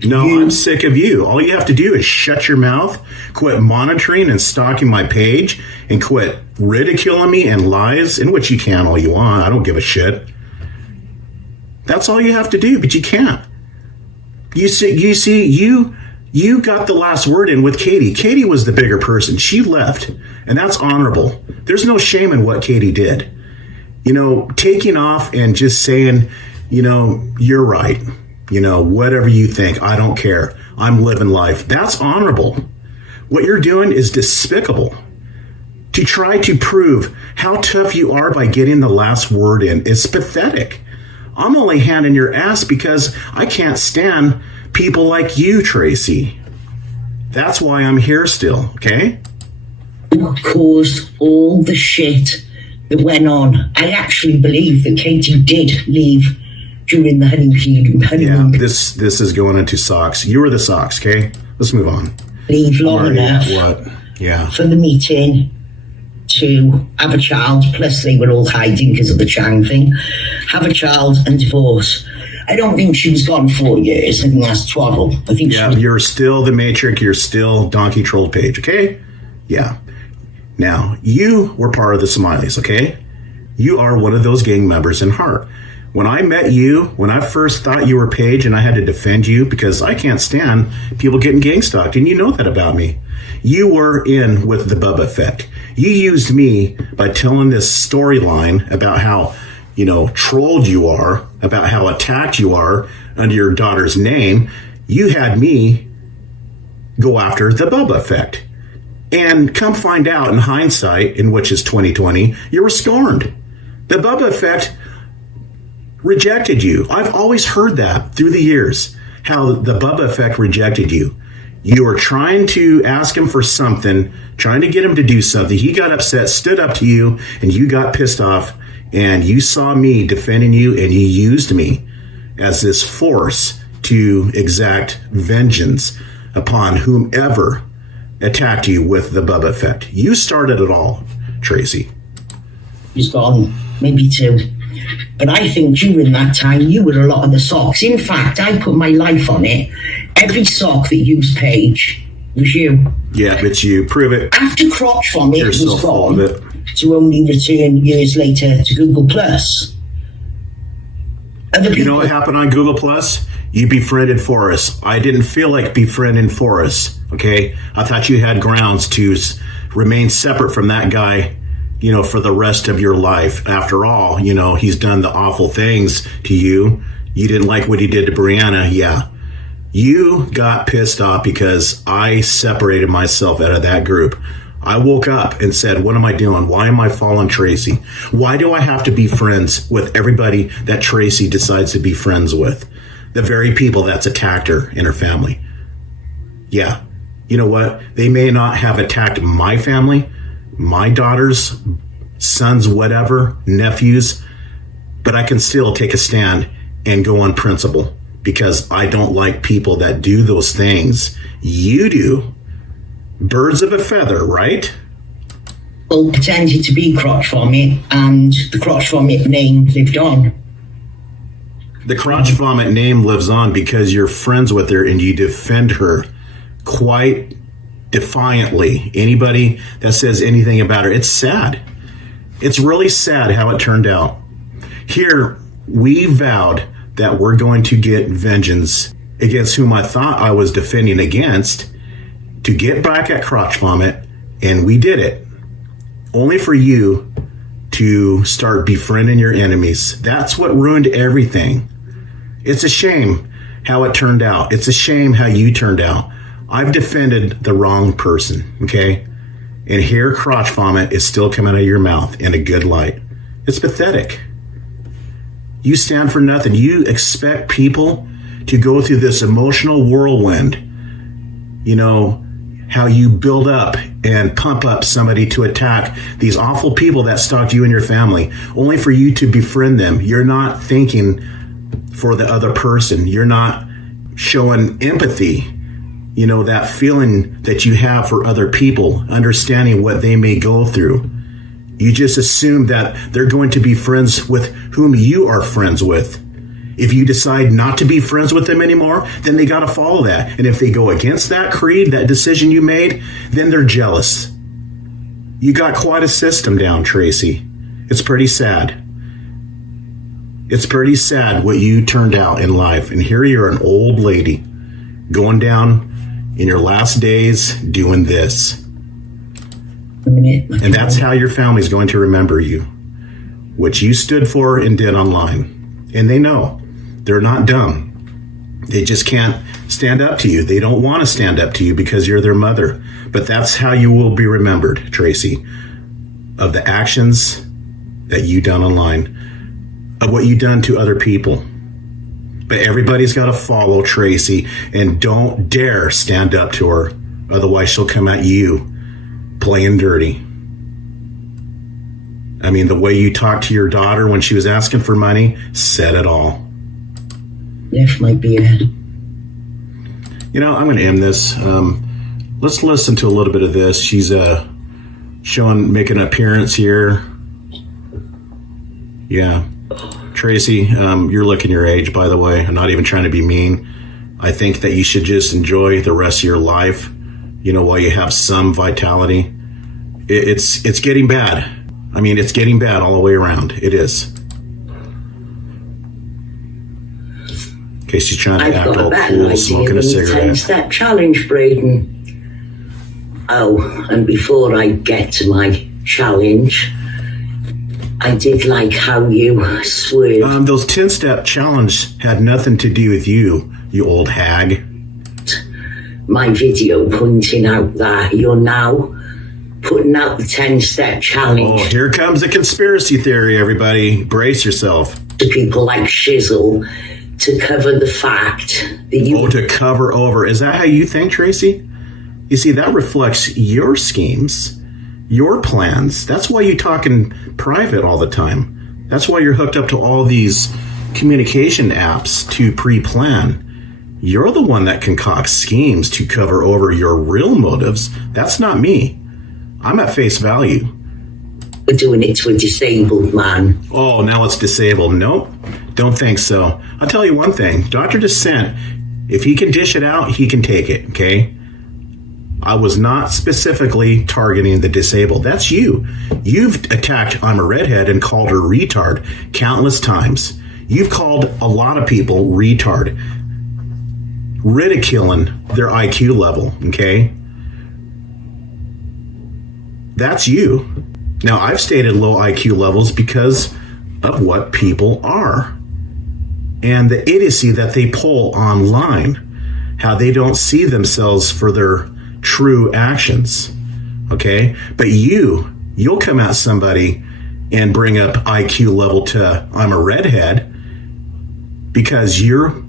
No, I'm sick of you. All you have to do is shut your mouth, quit monitoring and stalking my page, and quit ridiculing me and lies, in which you can all you want. I don't give a shit. That's all you have to do, but you can't. You got the last word in with Katie. Katie was the bigger person. She left, and that's honorable. There's no shame in what Katie did. Taking off and just saying you're right. Whatever you think, I don't care. I'm living life. That's honorable. What you're doing is despicable. To try to prove how tough you are by getting the last word in is pathetic. I'm only handing your ass because I can't stand people like you, Tracy. That's why I'm here still, okay? What caused all the shit that went on? I actually believe that Katie did leave during the honeymoon. Yeah, this is going into socks. You were the socks, okay? Let's move on. Leave long enough for the meeting to have a child, plus they were all hiding because of the Chang thing, have a child and divorce. I don't think she was gone 4 years. I think that's twaddle. I think you're still the matriarch. You're still Donkey Troll Page, okay? Yeah. Now, you were part of the Smileys, okay? You are one of those gang members in heart. When I met you, when I first thought you were Paige and I had to defend you because I can't stand people getting gang stalked, and you know that about me. You were in with the Bubba effect. You used me by telling this storyline about how, trolled you are, about how attacked you are under your daughter's name. You had me go after the Bubba effect. And come find out in hindsight, in which is 2020, you were scorned. The Bubba effect rejected you. I've always heard that through the years, how the Bubba effect rejected you. You were trying to ask him for something, trying to get him to do something. He got upset, stood up to you, and you got pissed off, and you saw me defending you, and you used me as this force to exact vengeance upon whomever attacked you with the Bubba effect. You started it all, Tracy. He's gone, maybe 2. But I think during that time, you were a lot of the socks. In fact, I put my life on it. Every sock that used Paige was you. Yeah, it's you. Prove it. After Crotch Vomit was gone, to only return years later to Google+. You know what happened on Google+? You befriended Forrest. I didn't feel like befriending Forrest, okay? I thought you had grounds to remain separate from that guy, for the rest of your life. After all, he's done the awful things to you. You didn't like what he did to Brianna. Yeah. You got pissed off because I separated myself out of that group. I woke up and said, what am I doing? Why am I following Tracy? Why do I have to be friends with everybody that Tracy decides to be friends with? The very people that's attacked her and her family. Yeah. You know what? They may not have attacked my family, my daughters, sons, whatever, nephews, but I can still take a stand and go on principle because I don't like people that do those things. You do. Birds of a feather, right? Well, pretended to be Crotch Vomit, and the Crotch Vomit name lived on. The Crotch Vomit name lives on because you're friends with her and you defend her quite defiantly. Anybody that says anything about her, it's sad. It's really sad how it turned out. Here, we vowed that we're going to get vengeance against whom I thought I was defending against to get back at Crotch Vomit, and we did it. Only for you to start befriending your enemies. That's what ruined everything. It's a shame how it turned out. It's a shame how you turned out. I've defended the wrong person, okay? And here Crotch Vomit is still coming out of your mouth in a good light. It's pathetic. You stand for nothing. You expect people to go through this emotional whirlwind. How you build up and pump up somebody to attack these awful people that stalked you and your family, only for you to befriend them. You're not thinking for the other person. You're not showing empathy, that feeling that you have for other people, understanding what they may go through. You just assume that they're going to be friends with whom you are friends with. If you decide not to be friends with them anymore, then they got to follow that. And if they go against that creed, that decision you made, then they're jealous. You got quite a system down, Tracy. It's pretty sad. It's pretty sad what you turned out in life. And here you're an old lady going down in your last days doing this. And that's how your family's going to remember you. What you stood for and did online. And they know. They're not dumb. They just can't stand up to you. They don't want to stand up to you because you're their mother. But that's how you will be remembered, Tracy, of the actions that you done online, of what you done to other people. But everybody's got to follow Tracy, and don't dare stand up to her. Otherwise, she'll come at you playing dirty. I mean, the way you talked to your daughter when she was asking for money said it all. Left my beard. You know, I'm going to end this. Let's listen to a little bit of this. She's making an appearance here. Yeah. Tracy, you're looking your age, by the way. I'm not even trying to be mean. I think that you should just enjoy the rest of your life, you know, while you have some vitality. It's getting bad. I mean, it's getting bad all the way around. It is. Okay, she's trying to act all cool, smoking a cigarette. 10-step challenge, Braden. Oh, and before I get to my challenge, I did like how you swerved. Those 10-step challenge had nothing to do with you, you old hag. My video pointing out that you're now putting out the 10-step challenge. Oh, here comes the conspiracy theory, everybody. Brace yourself. To people like Shizzle to cover the fact that you... Oh, to cover over. Is that how you think, Tracy? You see, that reflects your schemes, your plans. That's why you talk in private all the time. That's why you're hooked up to all these communication apps to pre-plan. You're the one that concocts schemes to cover over your real motives. That's not me. I'm at face value. We're doing it to a disabled man. Oh, now it's disabled. Nope. Don't think so. I'll tell you one thing. Dr. Descent, if he can dish it out, he can take it, okay? I was not specifically targeting the disabled. That's you. You've attacked I'm a redhead and called her retard countless times. You've called a lot of people retard, ridiculing their IQ level, okay? That's you. Now, I've stated low IQ levels because of what people are and the idiocy that they pull online, how they don't see themselves for their true actions, okay? But you'll come at somebody and bring up IQ level to I'm a redhead because you're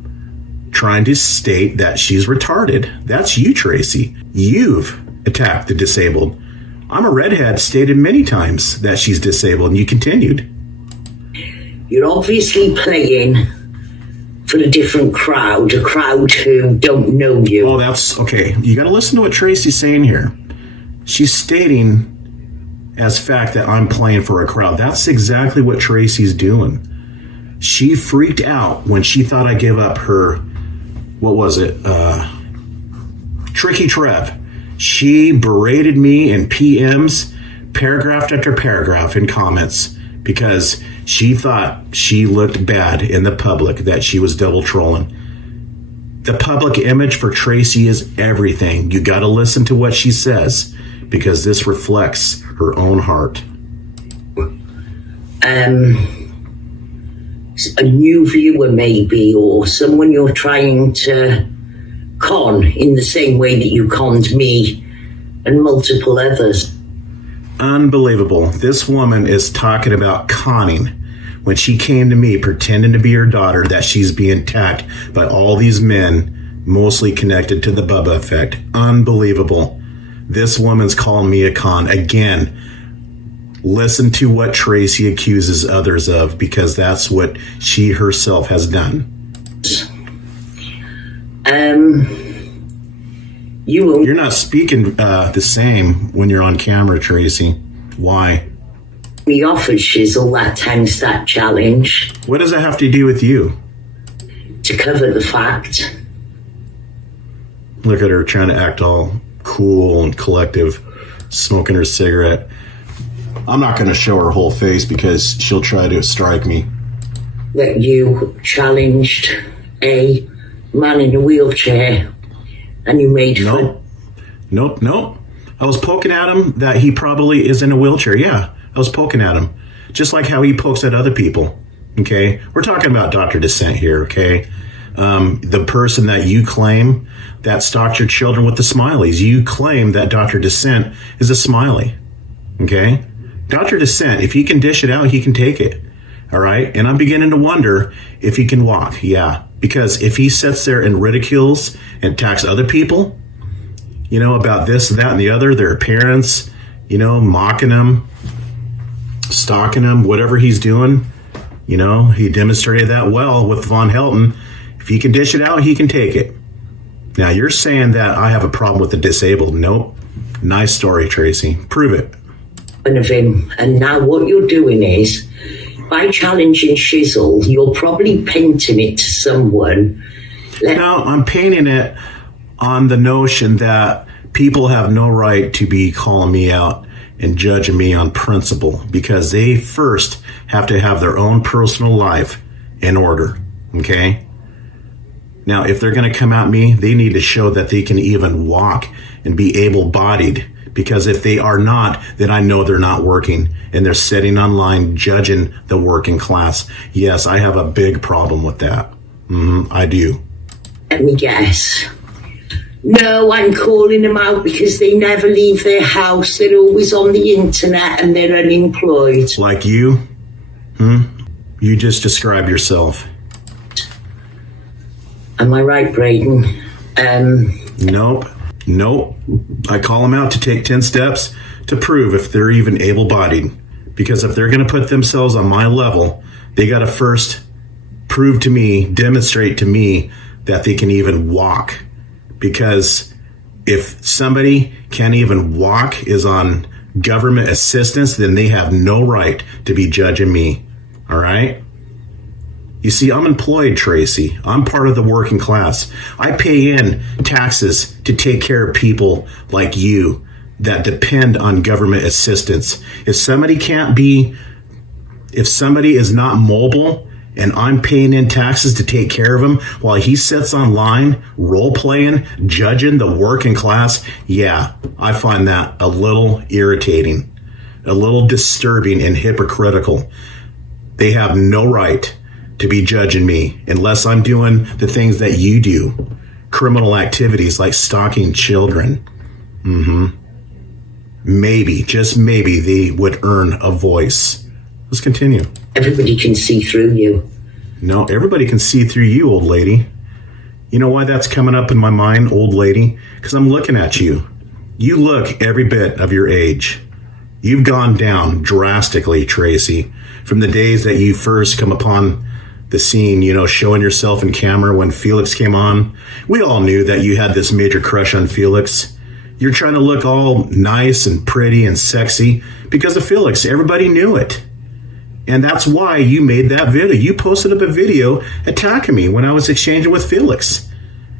trying to state that she's retarded. That's you, Tracy. You've attacked the disabled. I'm a redhead stated many times that she's disabled, and you continued. You're obviously playing for a different crowd, a crowd who don't know you. Oh, that's okay. You got to listen to what Tracy's saying here. She's stating as fact that I'm playing for a crowd. That's exactly what Tracy's doing. She freaked out when she thought I gave up her, what was it? Tricky Trev. She berated me in PMs, paragraph after paragraph in comments, because she thought she looked bad in the public, that she was double trolling. The public image for Tracy is everything. You got to listen to what she says, because this reflects her own heart. A new viewer maybe, or someone you're trying to con in the same way that you conned me and multiple others. Unbelievable. This woman is talking about conning when she came to me pretending to be her daughter, that she's being attacked by all these men, mostly connected to the Bubba effect. Unbelievable. This woman's calling me a con. Again, listen to what Tracy accuses others of, because that's what she herself has done. You're not speaking the same when you're on camera, Tracy. Why? We offered Shizzle that 10-step challenge. What does that have to do with you? To cover the fact. Look at her trying to act all cool and collective, smoking her cigarette. I'm not going to show her whole face because she'll try to strike me. That you challenged a man in a wheelchair and you made fun. Nope. I was poking at him that he probably is in a wheelchair. Yeah, I was poking at him. Just like how he pokes at other people. Okay? We're talking about Dr. Descent here, okay? The person that you claim that stalked your children with the smileys. You claim that Dr. Descent is a smiley, okay? Dr. Descent, if he can dish it out, he can take it, all right? And I'm beginning to wonder if he can walk, yeah. Because if he sits there and ridicules and attacks other people, you know, about this, that, and the other, their appearance, you know, mocking them, stalking them, whatever he's doing, you know, he demonstrated that well with Von Helton. If he can dish it out, he can take it. Now, you're saying that I have a problem with the disabled. Nope. Nice story, Tracy. Prove it. Of him. And now what you're doing is, by challenging Shizzle, you're probably painting it to someone. No, I'm painting it on the notion that people have no right to be calling me out and judging me on principle, because they first have to have their own personal life in order, okay? Now, if they're going to come at me, they need to show that they can even walk and be able-bodied, because if they are not, then I know they're not working, and they're sitting online judging the working class. Yes, I have a big problem with that. I do. Let me guess. No, I'm calling them out because they never leave their house. They're always on the internet and they're unemployed. Like you? You just described yourself. Am I right, Braden? Nope. I call them out to take 10 steps to prove if they're even able-bodied. Because if they're going to put themselves on my level, they got to first prove to me, demonstrate to me that they can even walk. Because if somebody can't even walk, is on government assistance, then they have no right to be judging me. All right? You see, I'm employed, Tracy. I'm part of the working class. I pay in taxes to take care of people like you that depend on government assistance. If somebody is not mobile, and I'm paying in taxes to take care of him while he sits online, role-playing, judging the working class, yeah, I find that a little irritating, a little disturbing and hypocritical. They have no right to be judging me unless I'm doing the things that you do, criminal activities like stalking children. Maybe, just maybe, they would earn a voice. Let's continue. Everybody can see through you. No, everybody can see through you, old lady. You know why that's coming up in my mind, old lady? Because I'm looking at you. You look every bit of your age. You've gone down drastically, Tracy, from the days that you first come upon the scene, you know, showing yourself in camera when Felix came on. We all knew that you had this major crush on Felix. You're trying to look all nice and pretty and sexy because of Felix. Everybody knew it. And that's why you made that video. You posted up a video attacking me when I was exchanging with Felix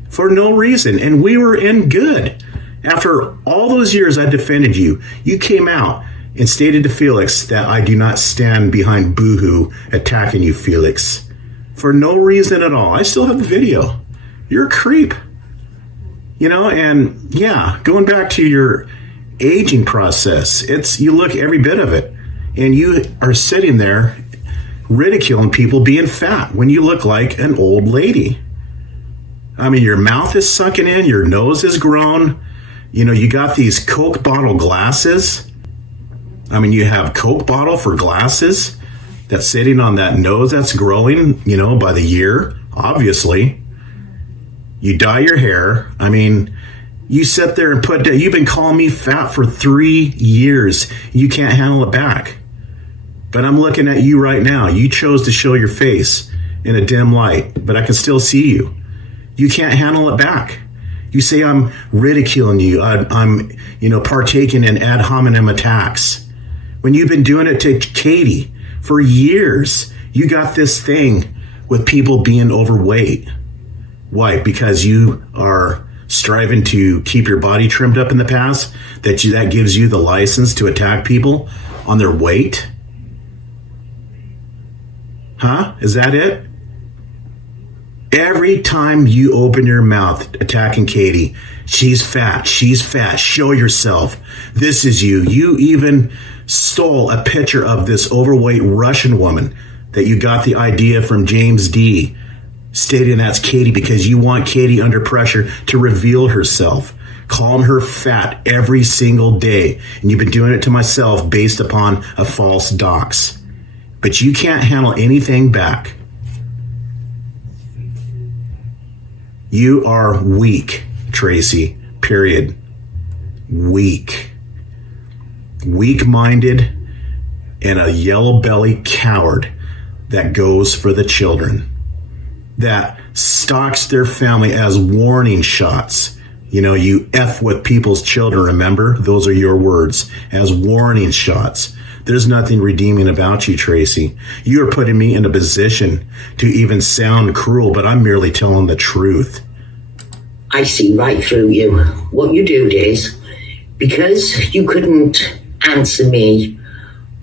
for no reason. And we were in good. After all those years I defended you, you came out and stated to Felix that I do not stand behind Boohoo attacking you, Felix, for no reason at all. I still have the video. You're a creep. You know, and yeah, going back to your aging process, you look every bit of it. And you are sitting there ridiculing people being fat when you look like an old lady. I mean, your mouth is sunken in, your nose is grown. You know, you got these Coke bottle glasses. I mean, you have Coke bottle for glasses that's sitting on that nose that's growing, you know, by the year, obviously. You dye your hair. I mean, you sit there and you've been calling me fat for 3 years. You can't handle it back. But I'm looking at you right now. You chose to show your face in a dim light, but I can still see you. You can't handle it back. You say I'm ridiculing you. I'm partaking in ad hominem attacks. When you've been doing it to Katie for years, you got this thing with people being overweight. Why? Because you are striving to keep your body trimmed up in the past? That gives you the license to attack people on their weight? Huh? Is that it? Every time you open your mouth attacking Katie, she's fat, show yourself. This is you. You even stole a picture of this overweight Russian woman that you got the idea from James D. stating that's Katie because you want Katie under pressure to reveal herself, calling her fat every single day. And you've been doing it to myself based upon a false dox. But you can't handle anything back. You are weak, Tracy, period. Weak. Weak-minded and a yellow-belly coward that goes for the children, that stalks their family as warning shots. You know, you F with people's children, remember? Those are your words, as warning shots. There's nothing redeeming about you, Tracy. You are putting me in a position to even sound cruel, but I'm merely telling the truth. I see right through you. What you do is, because you couldn't answer me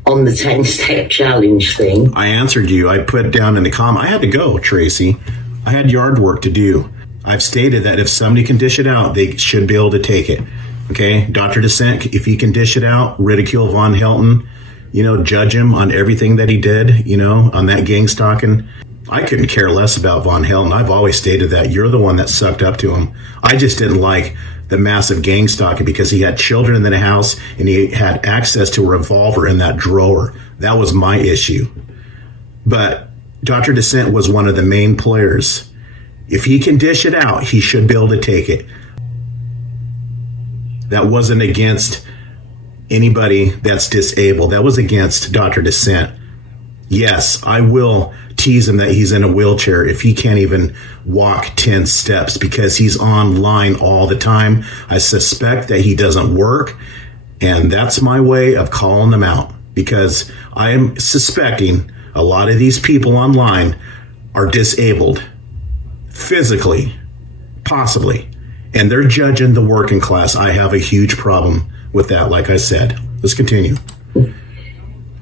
on the 10-step challenge thing. I answered you. I put down in the comment, I had to go, Tracy. I had yard work to do. I've stated that if somebody can dish it out, they should be able to take it. Okay? Dr. Descent, if he can dish it out, ridicule Von Helton, you know, judge him on everything that he did, you know, on that gang stalking. I couldn't care less about Von Helton. I've always stated that. You're the one that sucked up to him. I just didn't like the massive gang stalking because he had children in the house and he had access to a revolver in that drawer. That was my issue. But Dr. Descent was one of the main players. If he can dish it out, he should be able to take it. That wasn't against anybody that's disabled. That was against Dr. Descent. Yes, I will tease him that he's in a wheelchair if he can't even walk 10 steps because he's online all the time. I suspect that he doesn't work, and that's my way of calling them out because I am suspecting a lot of these people online are disabled physically, possibly, and they're judging the working class. I have a huge problem with that, like I said. Let's continue.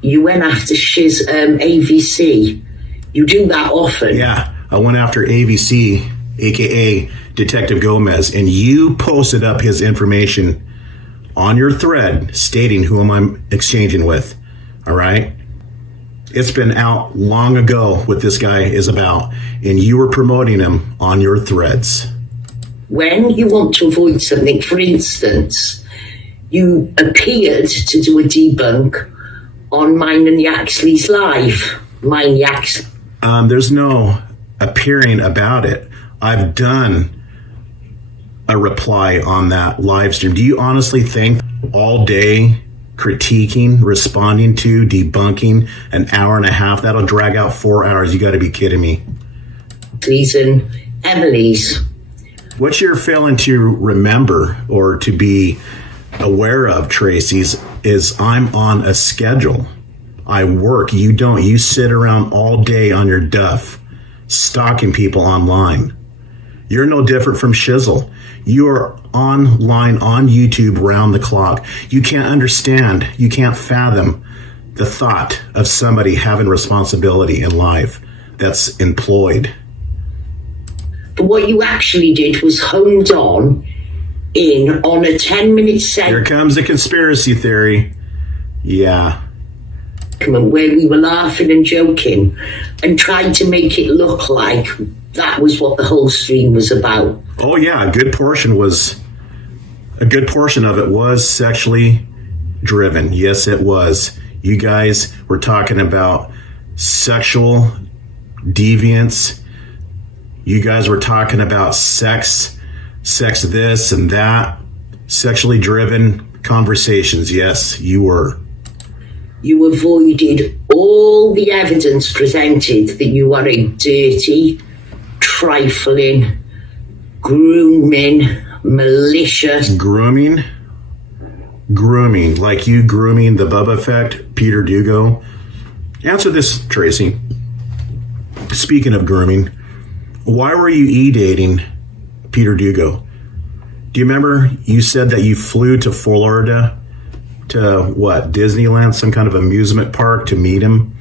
You went after Shiz AVC. You do that often. Yeah, I went after AVC, a.k.a. Detective Gomez, and you posted up his information on your thread stating who I'm exchanging with, all right? It's been out long ago what this guy is about, and you were promoting him on your threads. When you want to avoid something, for instance, you appeared to do a debunk on Mine and Yaxley's live. Mine Yaxley. There's no appearing about it. I've done a reply on that live stream. Do you honestly think all day critiquing, responding to, debunking an hour and a half, that'll drag out 4 hours? You got to be kidding me. And Emily's. What you're failing to remember or to be aware of, Tracy's, is I'm on a schedule. I work. You don't. You sit around all day on your duff, stalking people online. You're no different from Shizzle. You are online on YouTube round the clock. You can't understand. You can't fathom the thought of somebody having responsibility in life that's employed. But what you actually did was honed on a 10-minute segment. Here comes the conspiracy theory. Yeah. Where we were laughing and joking and tried to make it look like that was what the whole stream was about. Oh yeah, a good portion of it was sexually driven. Yes, it was. You guys were talking about sexual deviance. You guys were talking about sex this and that, sexually driven conversations. Yes, you were. You avoided all the evidence presented that you are a dirty, trifling, grooming, malicious... Grooming? Grooming. Like you grooming the Bubba Effect, Peter Dugo? Answer this, Tracy. Speaking of grooming, why were you e-dating Peter Dugo? Do you remember you said that you flew to Florida to what, Disneyland, some kind of amusement park to meet him,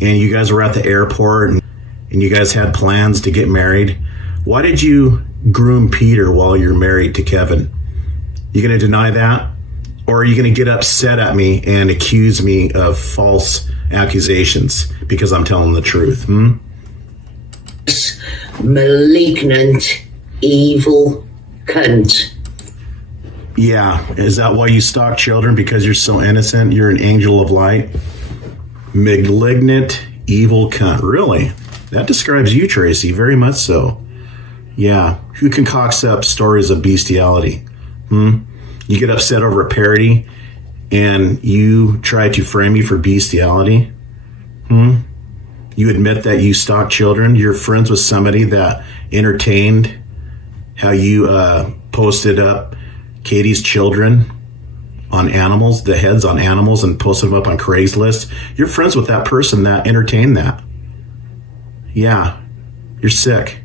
and you guys were at the airport and you guys had plans to get married? Why did you groom Peter while you're married to Kevin? You gonna deny that? Or are you gonna get upset at me and accuse me of false accusations because I'm telling the truth. Malignant, evil cunt. Yeah, is that why you stalk children? Because you're so innocent? You're an angel of light? Malignant, evil cunt. Really? That describes you, Tracy, very much so. Yeah, who concocts up stories of bestiality? You get upset over a parody and you try to frame me for bestiality? You admit that you stalk children? You're friends with somebody that entertained how you posted up Katie's children on animals, the heads on animals, and posted them up on Craigslist? You're friends with that person that entertained that. Yeah, you're sick.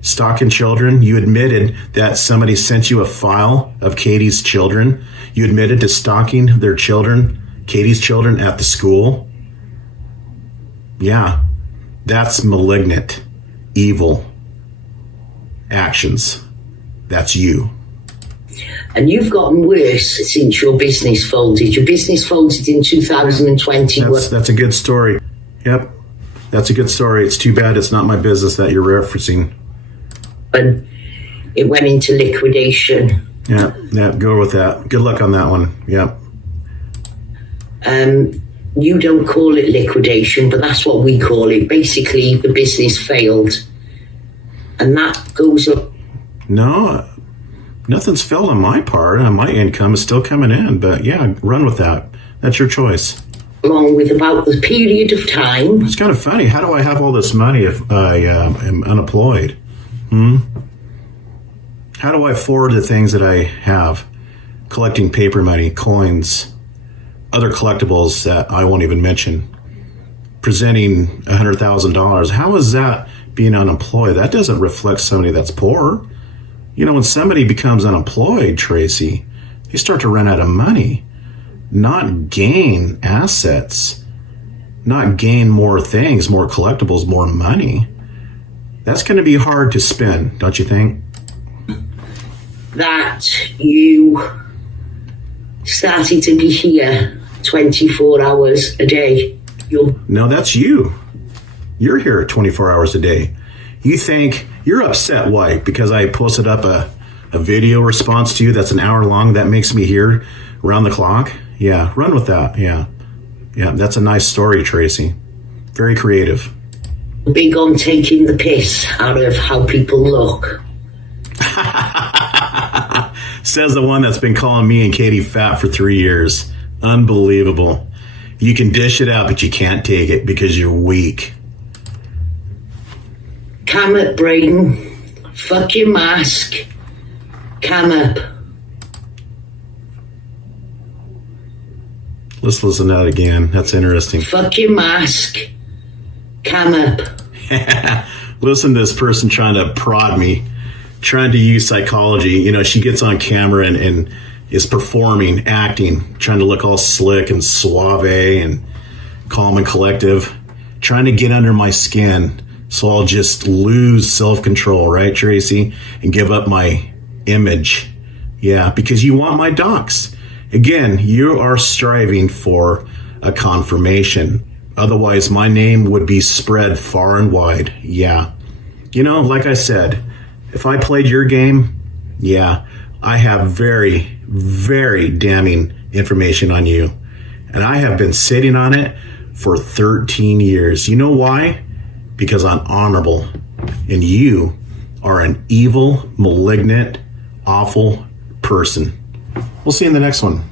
Stalking children. You admitted that somebody sent you a file of Katie's children. You admitted to stalking their children, Katie's children, at the school. Yeah, that's malignant, evil actions. That's you. And you've gotten worse since your business folded. Your business folded in 2020. That's a good story. Yep, that's a good story. It's too bad it's not my business that you're referencing. And it went into liquidation. Yeah, go with that. Good luck on that one. Yep. You don't call it liquidation, but that's what we call it. Basically, the business failed. And that goes up. No, nothing's failed on my part. My income is still coming in. But yeah, run with that. That's your choice. Along with about the period of time. It's kind of funny. How do I have all this money if I am unemployed? How do I forward the things that I have? Collecting paper money, coins, other collectibles that I won't even mention. Presenting $100,000. How is that being unemployed? That doesn't reflect somebody that's poor. You know, when somebody becomes unemployed, Tracy, they start to run out of money, not gain assets, not gain more things, more collectibles, more money. That's going to be hard to spend, don't you think? That you started to be here 24 hours a day. No, that's you. You're here 24 hours a day. You think you're upset, why? Because I posted up a video response to you that's an hour long that makes me here around the clock? Yeah, run with that. Yeah, that's a nice story, Tracy. Very creative. Big on taking the piss out of how people look. Says the one that's been calling me and Katie fat for 3 years. Unbelievable. You can dish it out, but you can't take it because you're weak. Come up, Braden. Fuck your mask. Come up. Let's listen to that again. That's interesting. Fuck your mask. Come up. Listen to this person trying to prod me, trying to use psychology. You know, she gets on camera and is performing, acting, trying to look all slick and suave and calm and collective, trying to get under my skin so I'll just lose self-control, right, Tracy, and give up my image. Yeah, because you want my docs. Again, you are striving for a confirmation. Otherwise, my name would be spread far and wide. Yeah. You know, like I said, if I played your game, yeah, I have very, very damning information on you. And I have been sitting on it for 13 years. You know why? Because I'm honorable. And you are an evil, malignant, awful person. We'll see you in the next one.